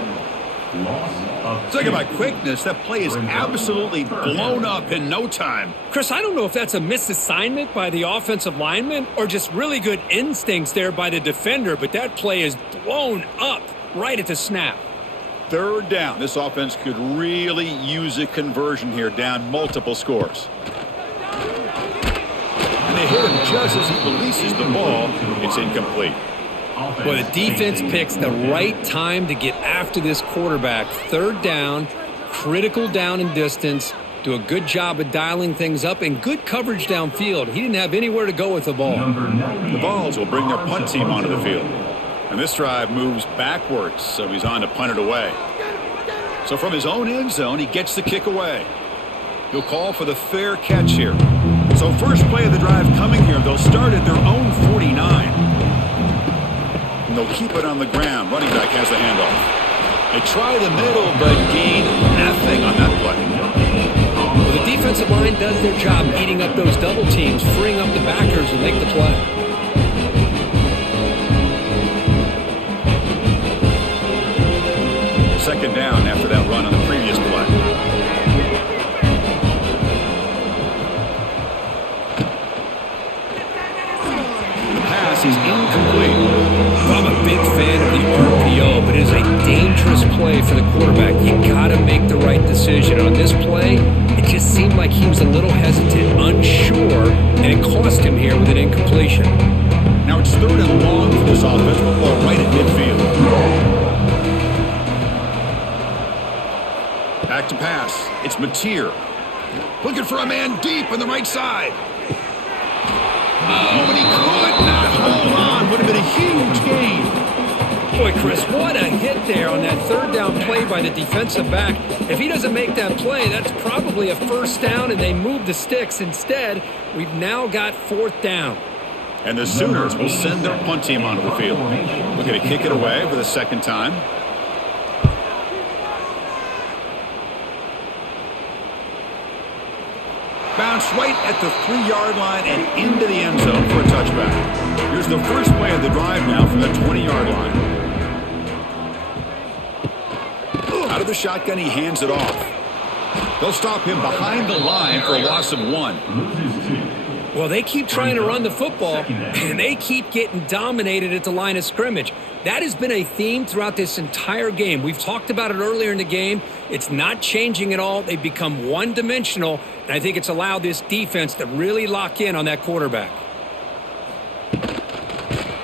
Talking about quickness, that play is absolutely blown up in no time. Chris, I don't know if that's a misassignment by the offensive lineman or just really good instincts there by the defender, but that play is blown up right at the snap. Third down. This offense could really use a conversion here, down multiple scores. And they hit him just as he releases the ball. It's incomplete. Well, the defense picks the right time to get after this quarterback. Third down, critical down and distance. Do a good job of dialing things up and good coverage downfield. He didn't have anywhere to go with the ball. The Vols will bring their punt team onto the field. And this drive moves backwards, so he's on to punt it away. So from his own end zone, he gets the kick away. He'll call for the fair catch here. So first play of the drive coming here. They'll start at their own 49. And they'll keep it on the ground. Running back has the handoff. They try the middle, but gain nothing on that play. Well, the defensive line does their job eating up those double teams, freeing up the backers and make the play. Second down after that run on the previous play. The pass is incomplete. From a like he was a little hesitant, unsure, and it cost him here with an incompletion. Now it's 3rd and long for this offense, ball right at midfield. Back to pass. It's Mateer. Looking for a man deep on the right side. Oh, and he could not hold on. Would have been a huge gain. Boy, Chris, what a hit there on that 3rd down play by the defensive back. If he doesn't make that play, that's probably a 1st down, and they move the sticks. Instead, we've now got 4th down. And the Sooners will send their punt team onto the field. We're going to kick it away for the 2nd time. Bounce right at the 3-yard line and into the end zone for a touchback. Here's the first play of the drive now from the 20-yard line. Out of the shotgun, he hands it off. They'll stop him behind the line for a loss of 1. Well, they keep trying to run the football, and they keep getting dominated at the line of scrimmage. That has been a theme throughout this entire game. We've talked about it earlier in the game. It's not changing at all. They've become one-dimensional, and I think it's allowed this defense to really lock in on that quarterback.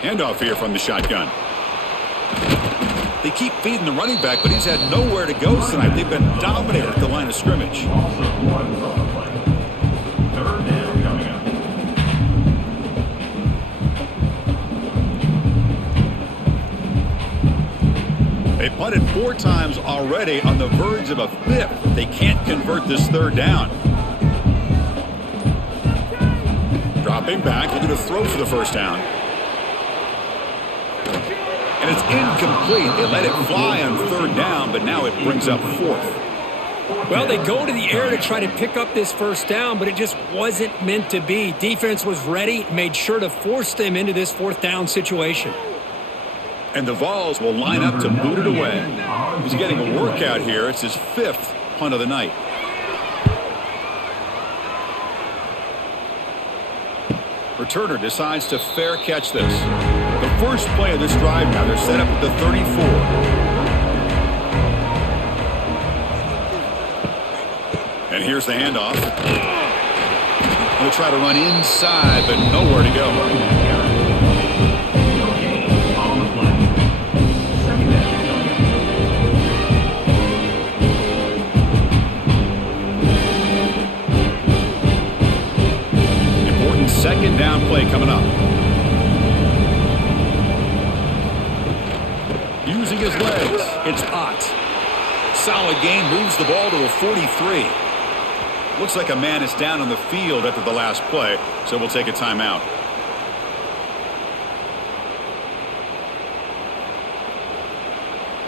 Handoff here from the shotgun. They keep feeding the running back, but he's had nowhere to go tonight. They've been dominated at the line of scrimmage. They punted 4 times already, on the verge of a 5th. They can't convert this 3rd down. Dropping back, looking to throw for the 1st down. And it's incomplete. They let it fly on 3rd down, but now it brings up 4th. Well, they go to the air to try to pick up this 1st down, but it just wasn't meant to be. Defense was ready, made sure to force them into this 4th down situation. And the Vols will line up to boot it away. He's getting a workout here. It's his 5th punt of the night. Returner decides to fair catch this. The first play of this drive now, they're set up at the 34. And here's the handoff. They'll try to run inside, but nowhere to go. Second down play coming up. Using his legs, it's Ott. Solid gain, moves the ball to a 43. Looks like a man is down on the field after the last play, so we'll take a timeout.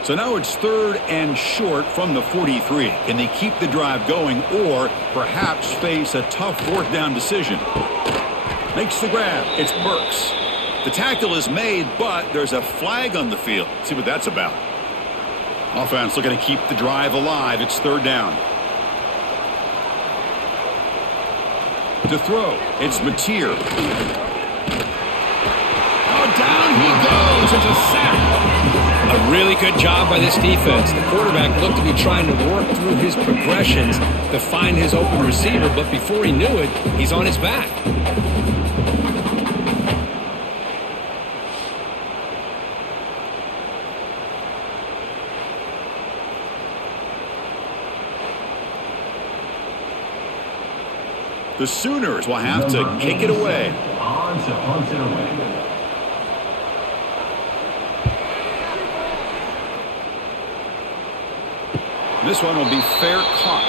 So now it's 3rd and short from the 43. Can they keep the drive going or perhaps face a tough 4th down decision? Makes the grab. It's Burks. The tackle is made, but there's a flag on the field. Let's see what that's about. Offense looking to keep the drive alive. It's 3rd down. To throw, it's Mateer. Oh, down he goes. It's a sack. A really good job by this defense. The quarterback looked to be trying to work through his progressions to find his open receiver, but before he knew it, he's on his back. The Sooners will have to kick it away. On to punt it away. This one will be fair caught.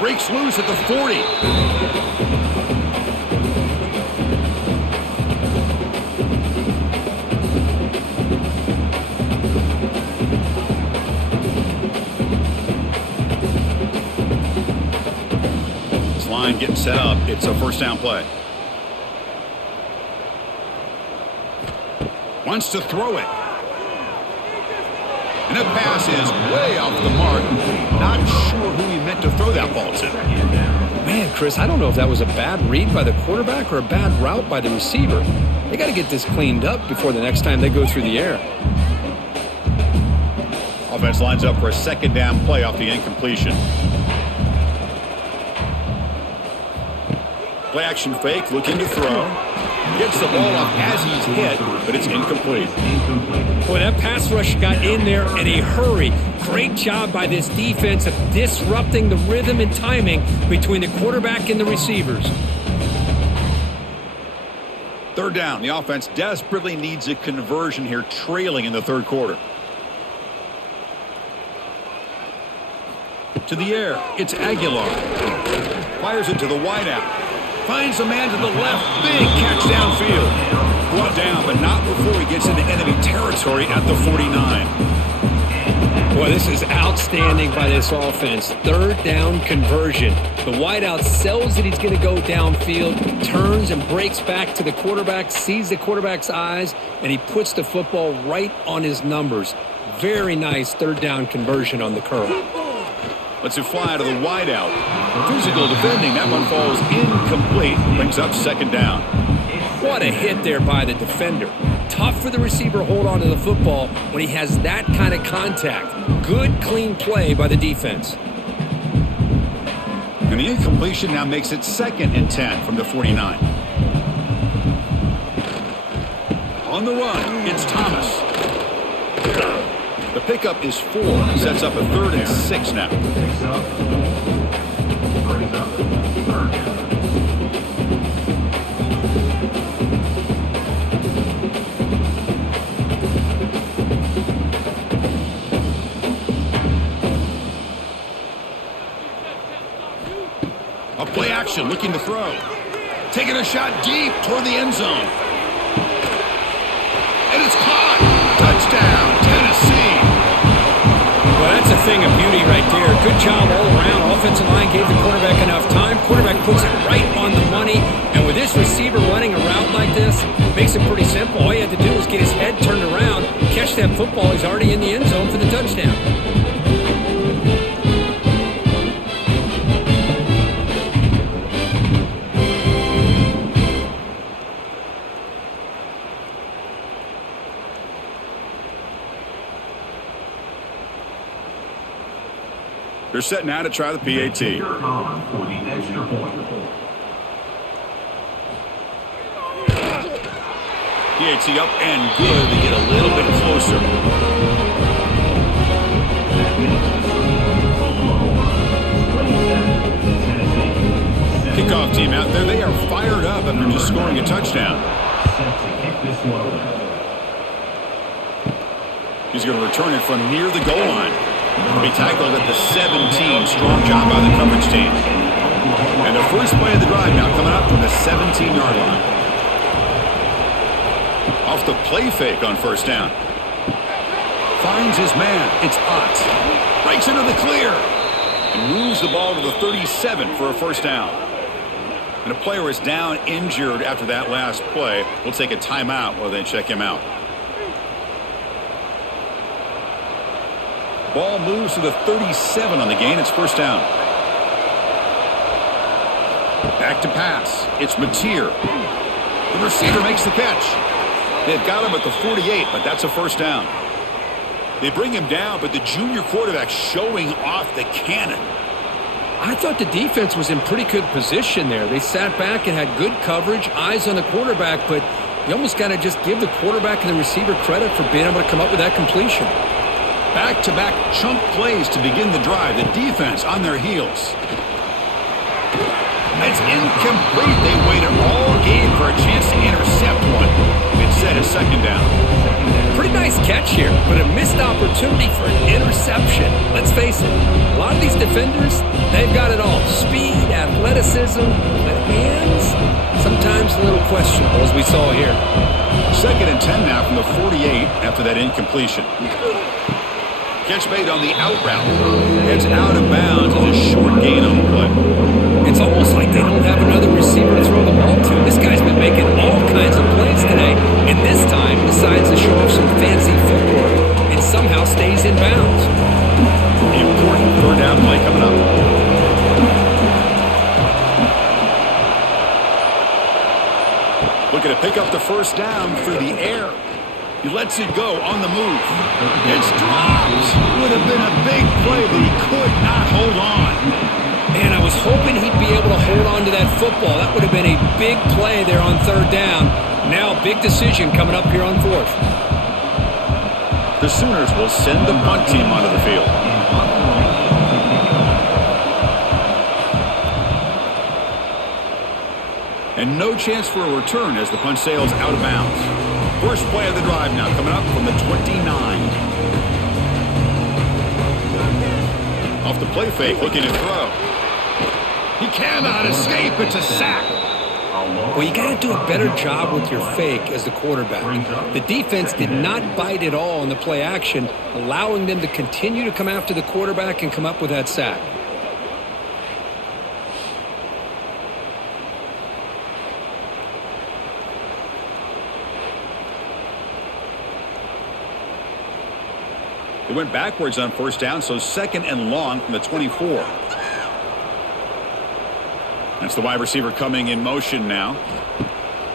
Breaks loose at the 40. Getting set up. It's a 1st down play. Wants to throw it. And that pass is way off the mark. Not sure who he meant to throw that ball to. Man, Chris. Chris, I don't know if that was a bad read by the quarterback or a bad route by the receiver. They got to get this cleaned up before the next time they go through the air. Offense lines up for a second down play off the incompletion. Play action fake, looking to throw. Gets the ball off as he's hit, but it's incomplete. Boy, that pass rush got in there in a hurry. Great job by this defense of disrupting the rhythm and timing between the quarterback and the receivers. Third down. The offense desperately needs a conversion here, trailing in the third quarter. To the air, it's Aguilar. Fires it to the wideout. Finds a man to the left. Big catch downfield. Brought down, but not before he gets into enemy territory at the 49. Boy, this is outstanding by this offense. Third down conversion. The wideout sells that he's going to go downfield, turns and breaks back to the quarterback, sees the quarterback's eyes, and he puts the football right on his numbers. Very nice third down conversion on the curl. Lets it fly to the wideout. Physical defending. That one falls incomplete. Brings up second down. What a hit there by the defender. Tough for the receiver to hold on to the football when he has that kind of contact. Good, clean play by the defense. And the incompletion now makes it 2nd and 10 from the 49. On the run, it's Thomas. The pickup is 4. Sets up a 3rd and 6 now. A play action, looking to throw. Taking a shot deep toward the end zone. And it's caught. Touchdown, Tennessee. Well, that's a thing of beauty right there. Good job all around. Offensive line gave the quarterback enough time. Quarterback puts it right on the money. And with this receiver running a route like this, makes it pretty simple. All you had to do was get his head turned around, catch that football. He's already in the end zone for the touchdown. They're set now to try the PAT. For the extra point. PAT up and good to get a little bit closer. Kickoff team out there. They are fired up after just scoring a touchdown. He's going to return it from near the goal line. He tackled at the 17. Strong job by the coverage team. And the first play of the drive now coming up from the 17-yard line. Off the play fake on first down. Finds his man. It's Ott. Breaks into the clear. And moves the ball to the 37 for a first down. And a player is down injured after that last play. We'll take a timeout while they check him out. Ball moves to the 37 on the gain. It's first down. Back to pass. It's Mateer. The receiver makes the catch. They've got him at the 48, but that's a first down. They bring him down, but the junior quarterback showing off the cannon. I thought the defense was in pretty good position there. They sat back and had good coverage, eyes on the quarterback, but you almost got to just give the quarterback and the receiver credit for being able to come up with that completion. Back-to-back chunk plays to begin the drive. The defense on their heels. It's incomplete. They waited all game for a chance to intercept one. Instead, a second down. Pretty nice catch here, but a missed opportunity for an interception. Let's face it, a lot of these defenders, they've got it all. Speed, athleticism, but hands, sometimes a little questionable, as we saw here. 2nd and 10 now from the 48 after that incompletion. Catch made on the out route. It's out of bounds and a short gain on the play. It's almost like they don't have another receiver to throw the ball to. This guy's been making all kinds of plays today, and this time decides to show off some fancy footwork and somehow stays in bounds. Important third down play coming up. looking to pick up the first down through the air. He lets it go on the move. It's dropped. Would have been a big play, but he could not hold on. Man, I was hoping he'd be able to hold on to that football. That would have been a big play there on third down. Now, big decision coming up here on fourth. The Sooners will send the punt team onto the field. And no chance for a return as the punt sails out of bounds. First play of the drive now coming up from the 29. Off the play fake, looking to throw. He cannot escape. It's a sack. Well, you got to do a better job with your fake as the quarterback. The defense did not bite at all on the play action, allowing them to continue to come after the quarterback and come up with that sack. They went backwards on first down, so second and long from the 24. That's the wide receiver coming in motion now.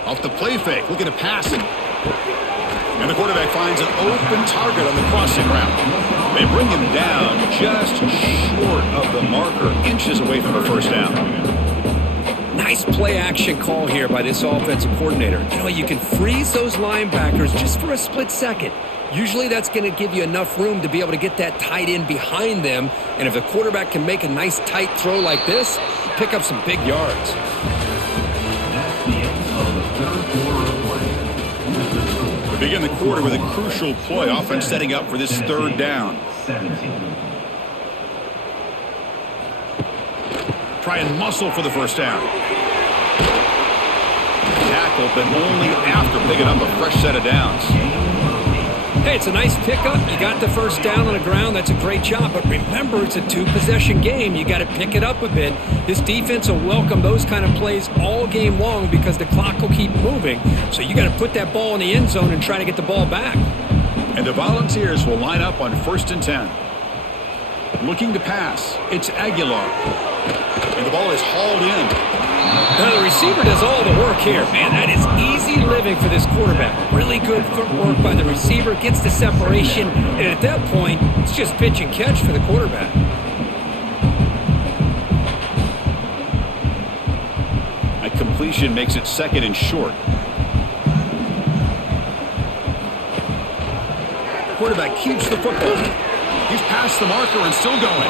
Off the play fake, looking to pass it. And the quarterback finds an open target on the crossing route. They bring him down just short of the marker, inches away from the first down. Nice play action call here by this offensive coordinator. You know, you can freeze those linebackers just for a split second. Usually that's going to give you enough room to be able to get that tight end behind them. And if the quarterback can make a nice tight throw like this, pick up some big yards. That's the end of the third quarter of play. We begin the quarter with a crucial play, offense setting up for this third down. 17. Try and muscle for the first down. Tackle, but only after picking up a fresh set of downs. Hey, it's a nice pickup. You got the first down on the ground. That's a great job. But remember, it's a two-possession game. You got to pick it up a bit. This defense will welcome those kind of plays all game long because the clock will keep moving. So you got to put that ball in the end zone and try to get the ball back. And the Volunteers will line up on 1st and 10. Looking to pass. It's Aguilar. And the ball is hauled in. Now the receiver does all the work here. Man, that is easy living for this quarterback. Really good footwork by the receiver. Gets the separation. And at that point, it's just pitch and catch for the quarterback. A completion makes it second and short. Quarterback keeps the football. He's past the marker and still going.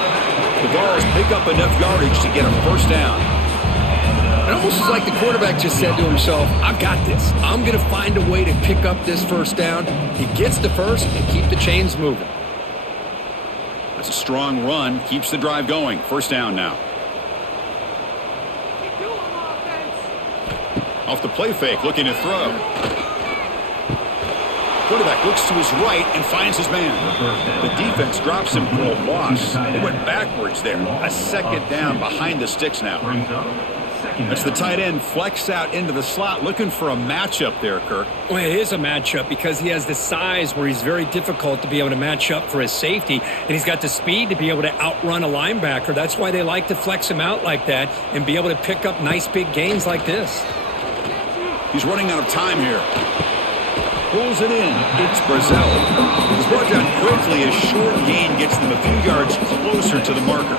The Vols pick up enough yardage to get a first down. It almost is like the quarterback just said to himself, I've got this. I'm going to find a way to pick up this first down. He gets the first and keep the chains moving. That's a strong run. Keeps the drive going. First down now. Off the play fake, looking to throw. Quarterback looks to his right and finds his man. The defense drops him for a loss. They went backwards there. A second down behind the sticks now. That's the tight end flex out into the slot, looking for a matchup there, Kirk. Well, it is a matchup because he has the size where he's very difficult to be able to match up for his safety, and he's got the speed to be able to outrun a linebacker. That's why they like to flex him out like that and be able to pick up nice big gains like this. He's running out of time here. Pulls it in. It's Brazil. He's brought down quickly as short gain gets them a few yards closer to the marker.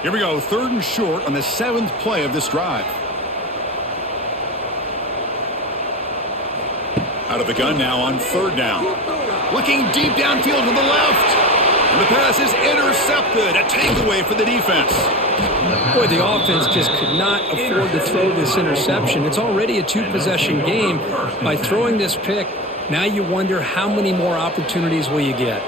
Here we go, 3rd and short on the 7th play of this drive. Out of the gun now on 3rd down. Looking deep downfield to the left. And the pass is intercepted. A takeaway for the defense. Boy, the offense just could not afford to throw this interception. It's already a two-possession game. By throwing this pick, now you wonder how many more opportunities will you get.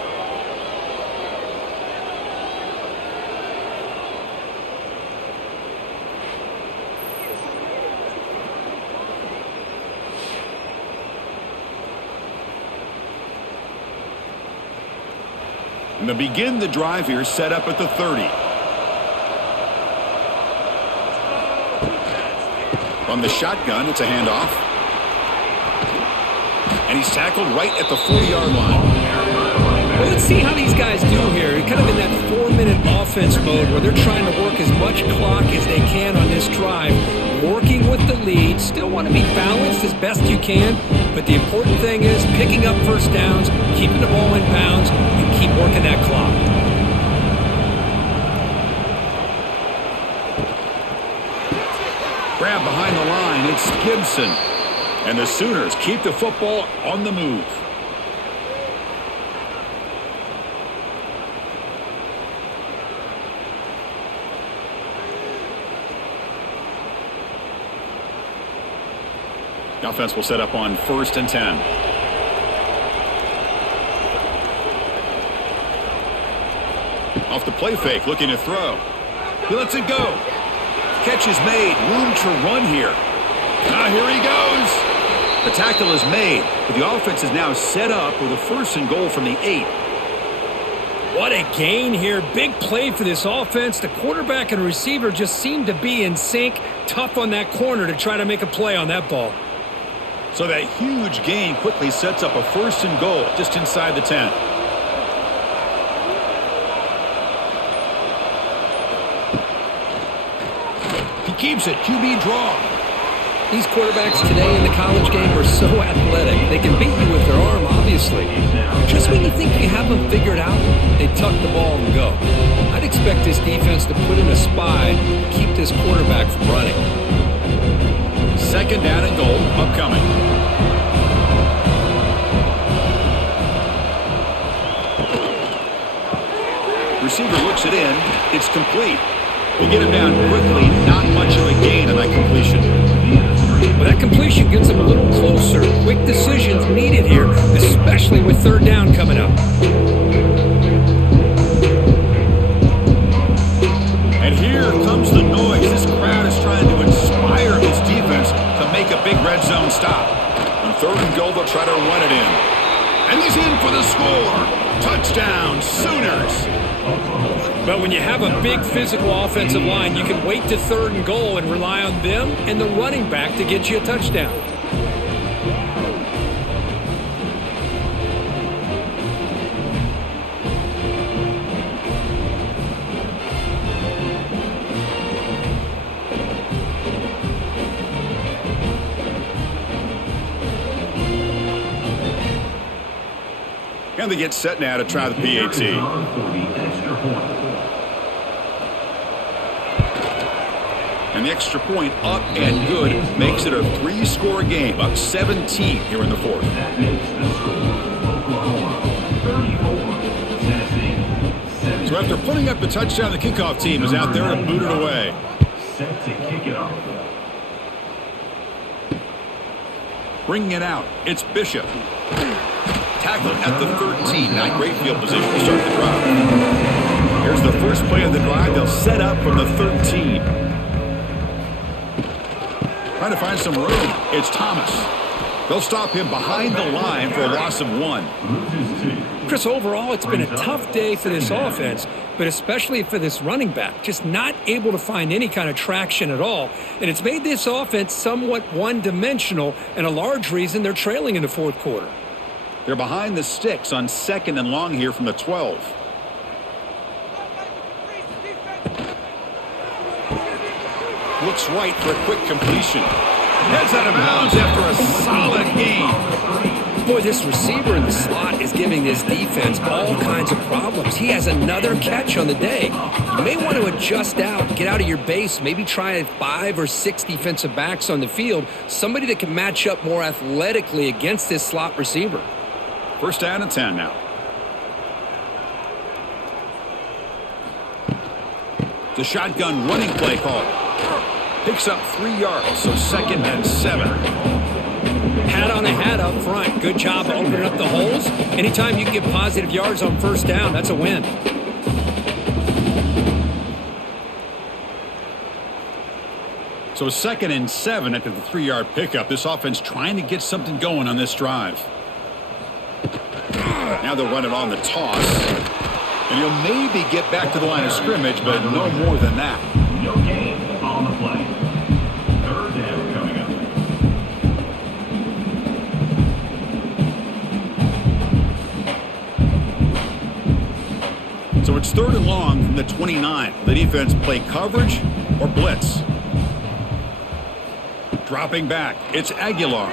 And to begin the drive here, set up at the 30. From the shotgun, it's a handoff. And he's tackled right at the 40-yard line. Well, let's see how these guys do here. Kind of in that 4-minute offense mode where they're trying to work as much clock as they can on this drive, working with the lead. Still want to be balanced as best you can, but the important thing is picking up first downs, keeping the ball in bounds, and keep working that clock. Grab behind the line, it's Gibson. And the Sooners keep the football on the move. The offense will set up on 1st and 10. Off the play fake, looking to throw. He lets it go. Catch is made. Room to run here. Here he goes. The tackle is made, but the offense is now set up with a 1st and goal from the 8. What a gain here. Big play for this offense. The quarterback and receiver just seem to be in sync. Tough on that corner to try to make a play on that ball. So that huge gain quickly sets up a 1st and goal just inside the 10. He keeps it. QB draw. These quarterbacks today in the college game are so athletic. They can beat you with their arm, obviously. Just when you think you have them figured out, they tuck the ball and go. I'd expect this defense to put in a spy to keep this quarterback from running. 2nd down and goal upcoming. Receiver looks it in. It's complete. We get him down quickly. Not much of a gain on that completion. Well, that completion gets them a little closer. Quick decisions needed here, especially with 3rd down coming up. And here comes the noise. This crowd is trying to inspire this defense to make a big red zone stop. On 3rd and goal, they'll try to run it in. And he's in for the score. Touchdown, Sooners. But when you have a big physical offensive line, you can wait to 3rd and goal and rely on them and the running back to get you a touchdown. And they get set now to try the PAT. And the extra point up and good makes it a 3-score game, up 17 here in the 4th. That makes the score Oklahoma 34, Tennessee 17. So after putting up the touchdown, the kickoff team is out there to boot it away. Set to kick it off. Bringing it out, it's Bishop. Tackled at the 13. Not great field position to start the drive. Here's the first play of the drive. They'll set up from the 13. Trying to find some room. It's Thomas. They'll stop him behind the line for a loss of 1. Chris, overall, it's been a tough day for this offense, but especially for this running back. Just not able to find any kind of traction at all. And it's made this offense somewhat one-dimensional, and a large reason they're trailing in the 4th quarter. They're behind the sticks on 2nd and long here from the 12. Looks right for a quick completion. Heads out of bounds after a solid gain. Boy, this receiver in the slot is giving this defense all kinds of problems. He has another catch on the day. You may want to adjust out, get out of your base, maybe try 5 or 6 defensive backs on the field, somebody that can match up more athletically against this slot receiver. 1st down and 10 now. The shotgun running play call. Picks up 3 yards, so 2nd and 7. Hat on a hat up front. Good job opening up the holes. Anytime you can get positive yards on 1st down, that's a win. So 2nd and 7 after the 3-yard pickup. This offense trying to get something going on this drive. Now they'll run it on the toss. And he'll maybe get back to the line of scrimmage, but no more than that. No gain on the play. 3rd down coming up. it's 3rd and long from the 29. The defense play coverage or blitz. Dropping back, it's Aguilar.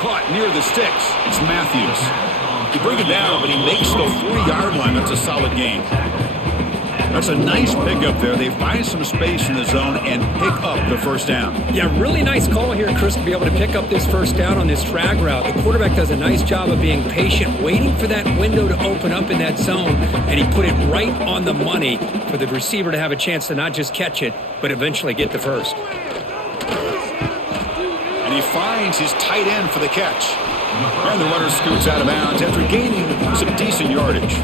Caught near the sticks, it's Matthews. He bring it down, but he makes the 40-yard line. That's a solid gain. That's a nice pickup there. They find some space in the zone and pick up the first down. Yeah, really nice call here, Chris, to be able to pick up this first down on this drag route. The quarterback does a nice job of being patient, waiting for that window to open up in that zone, and he put it right on the money for the receiver to have a chance to not just catch it, but eventually get the first. And he finds his tight end for the catch. And the runner scoots out of bounds after gaining some decent yardage.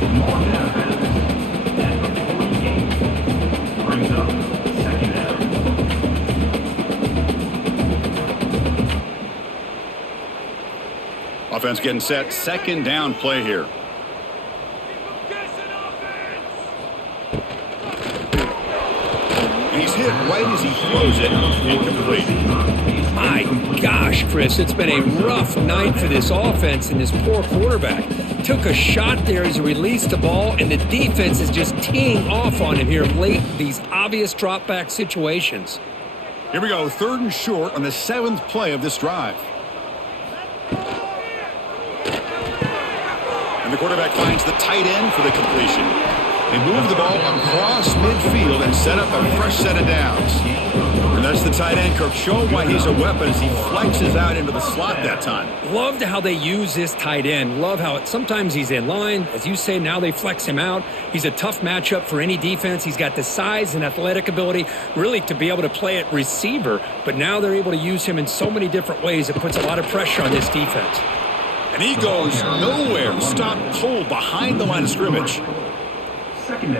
Brings up 2nd down. Offense getting set. 2nd down play here. And he's hit right as he throws it. Incomplete. My gosh, Chris, it's been a rough night for this offense and this poor quarterback. Took a shot there as he released the ball, and the defense is just teeing off on him here late, these obvious drop-back situations. Here we go, 3rd and short on the 7th play of this drive. And the quarterback finds the tight end for the completion. They move the ball across midfield and set up a fresh set of downs. And that's the tight end, Kirk, showing why he's a weapon as he flexes out into the slot that time. Loved how they use this tight end. Love how sometimes he's in line. As you say, now they flex him out. He's a tough matchup for any defense. He's got the size and athletic ability really to be able to play at receiver. But now they're able to use him in so many different ways. It puts a lot of pressure on this defense. And he goes nowhere. Stopped cold behind the line of scrimmage.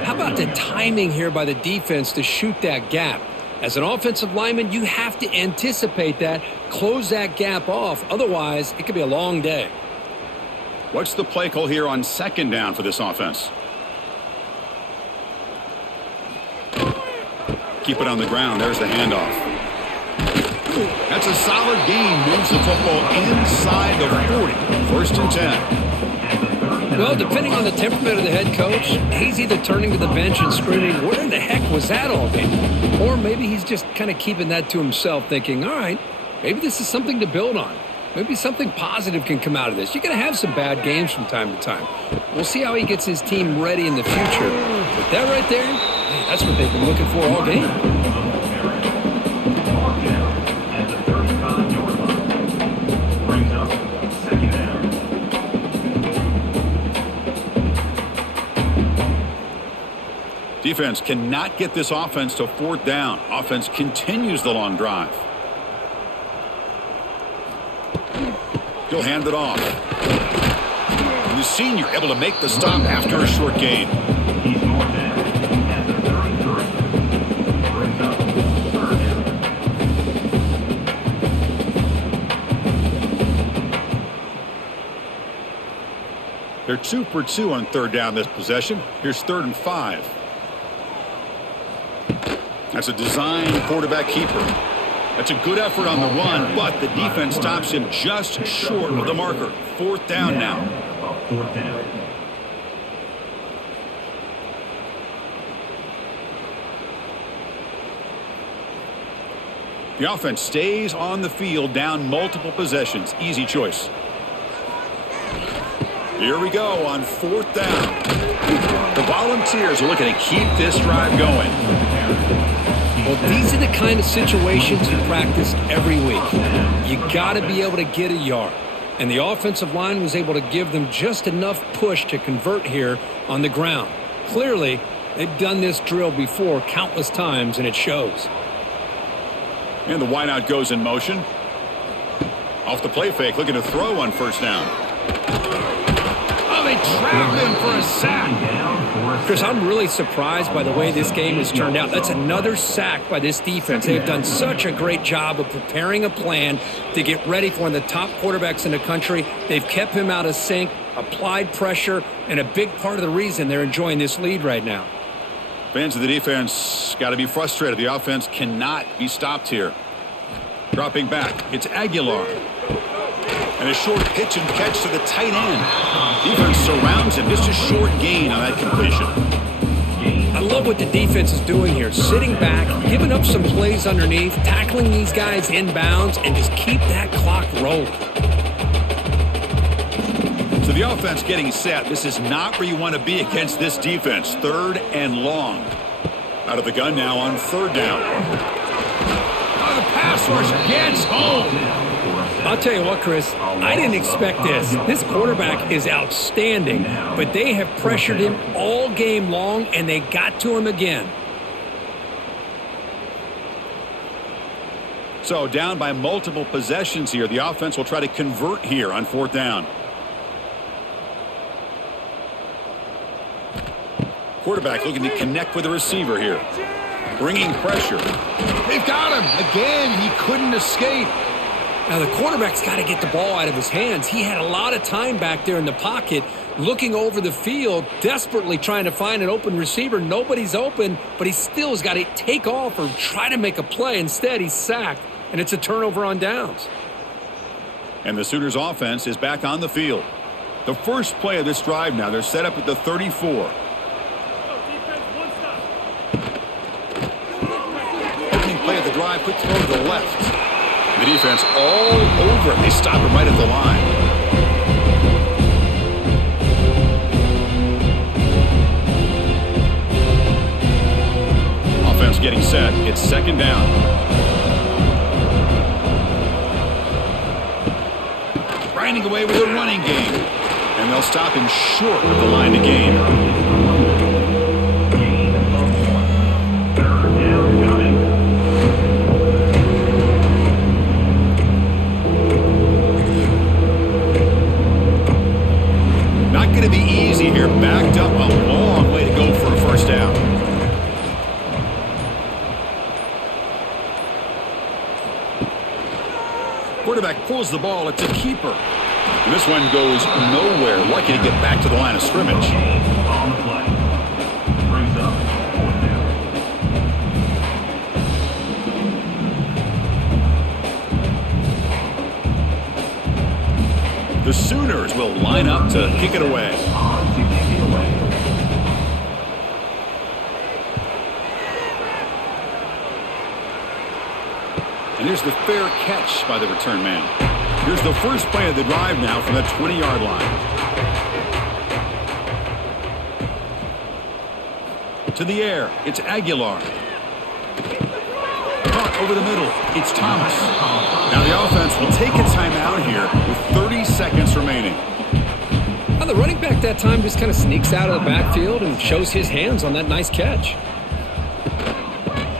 How about the timing here by the defense to shoot that gap? As an offensive lineman, you have to anticipate that, close that gap off. Otherwise, it could be a long day. What's the play call here on 2nd down for this offense? Keep it on the ground. There's the handoff. That's a solid gain. Moves the football inside the 40. 1st and 10. Well, depending on the temperament of the head coach, he's either turning to the bench and screaming, where in the heck was that all game? Or maybe he's just kind of keeping that to himself, thinking, all right, maybe this is something to build on. Maybe something positive can come out of this. You're going to have some bad games from time to time. We'll see how he gets his team ready in the future. But that right there, hey, that's what they've been looking for all game. At the 35-yard line. Brings up 2nd down. Defense cannot get this offense to 4th down. Offense continues the long drive. He'll hand it off. And the senior able to make the stop after a short gain. He's marked down at the 33. Brings up 3rd down. They're 2 for 2 on 3rd down this possession. Here's 3rd and 5. That's a design quarterback keeper. That's a good effort on the run, but the defense stops him just short of the marker. 4th down now. 4th down. The offense stays on the field, down multiple possessions. Easy choice. Here we go on 4th down. The Volunteers are looking to keep this drive going. Well, these are the kind of situations you practice every week. You got to be able to get a yard. And the offensive line was able to give them just enough push to convert here on the ground. Clearly, they've done this drill before countless times, and it shows. And the wideout goes in motion. Off the play fake, looking to throw on 1st down. Oh, they trapped him for a sack. Chris, I'm really surprised by the way this game has turned out. That's another sack by this defense. They've done such a great job of preparing a plan to get ready for one of the top quarterbacks in the country. They've kept him out of sync, applied pressure, and a big part of the reason they're enjoying this lead right now. Fans of the defense got to be frustrated. The offense cannot be stopped here. Dropping back, it's Aguilar. And a short pitch and catch to the tight end. Defense surrounds him. Just a short gain on that completion. I love what the defense is doing here. Sitting back, giving up some plays underneath, tackling these guys inbounds, and just keep that clock rolling. So the offense getting set. This is not where you want to be against this defense. 3rd and long. Out of the gun now on 3rd down. Oh, the pass rush gets home. I'll tell you what, Chris, I didn't expect this. This quarterback is outstanding, but they have pressured him all game long, and they got to him again. So down by multiple possessions here. The offense will try to convert here on 4th down. Quarterback looking to connect with the receiver here. Bringing pressure. They've got him. Again, he couldn't escape. Now, the quarterback's got to get the ball out of his hands. He had a lot of time back there in the pocket, looking over the field, desperately trying to find an open receiver. Nobody's open, but he still has got to take off or try to make a play. Instead, he's sacked, and it's a turnover on downs. And the Sooners offense is back on the field. The first play of this drive now, they're set up at the 34. Opening play of the drive, quick throw to the left. The defense all over it. They stop him right at the line. Offense getting set. It's 2nd down. Grinding away with a running game. And they'll stop him short of the line to gain. Going to be easy here. Backed up a long way to go for a 1st down. Quarterback pulls the ball. It's a keeper. And this one goes nowhere. Lucky to get back to the line of scrimmage. On the play. Brings up 4th down. The Sooners will line up to kick it away. And here's the fair catch by the return man. Here's the first play of the drive now from the 20-yard line. To the air, it's Aguilar. Caught over the middle, it's Thomas. Now the offense will take a timeout here with 30 seconds remaining. Well, the running back that time just kind of sneaks out of the backfield and shows his hands on that nice catch.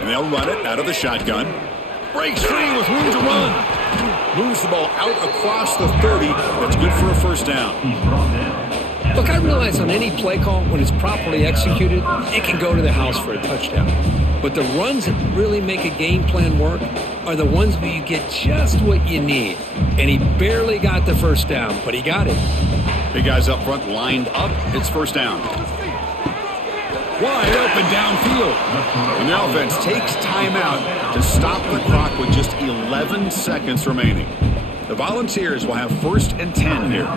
And they'll run it out of the shotgun. Breaks free with room to run. Moves the ball out across the 30. That's good for a 1st down. Look, I realize on any play call, when it's properly executed, it can go to the house for a touchdown. But the runs that really make a game plan work are the ones where you get just what you need. And he barely got the 1st down, but he got it. Big guys up front lined up. It's 1st down. Wide open downfield. And the offense takes timeout to stop the clock with just 11 seconds remaining. The Volunteers will have 1st and 10 here.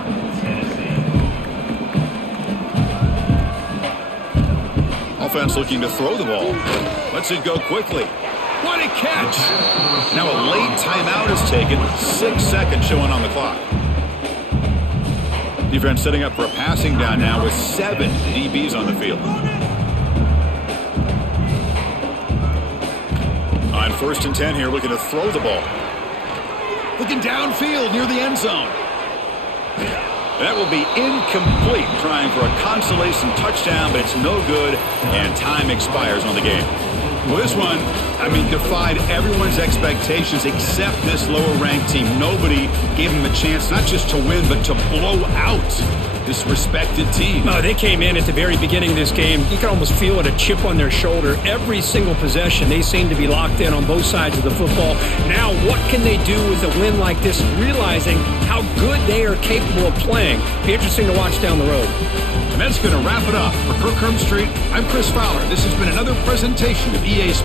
Offense looking to throw the ball. Lets it go quickly. What a catch! Now a late timeout is taken. 6 seconds showing on the clock. Defense setting up for a passing down now with 7 DBs on the field. On 1st and 10 here, looking to throw the ball. Looking downfield near the end zone. That will be incomplete, trying for a consolation touchdown, but it's no good, and time expires on the game. Well, this one, defied everyone's expectations except this lower-ranked team. Nobody gave them a chance not just to win, but to blow out this respected team. No, they came in at the very beginning of this game. You can almost feel it, a chip on their shoulder. Every single possession, they seem to be locked in on both sides of the football. Now, what can they do with a win like this, realizing how good they are capable of playing? Be interesting to watch down the road. And that's going to wrap it up. For Kirk Street, I'm Chris Fowler. This has been another presentation of EA Sports.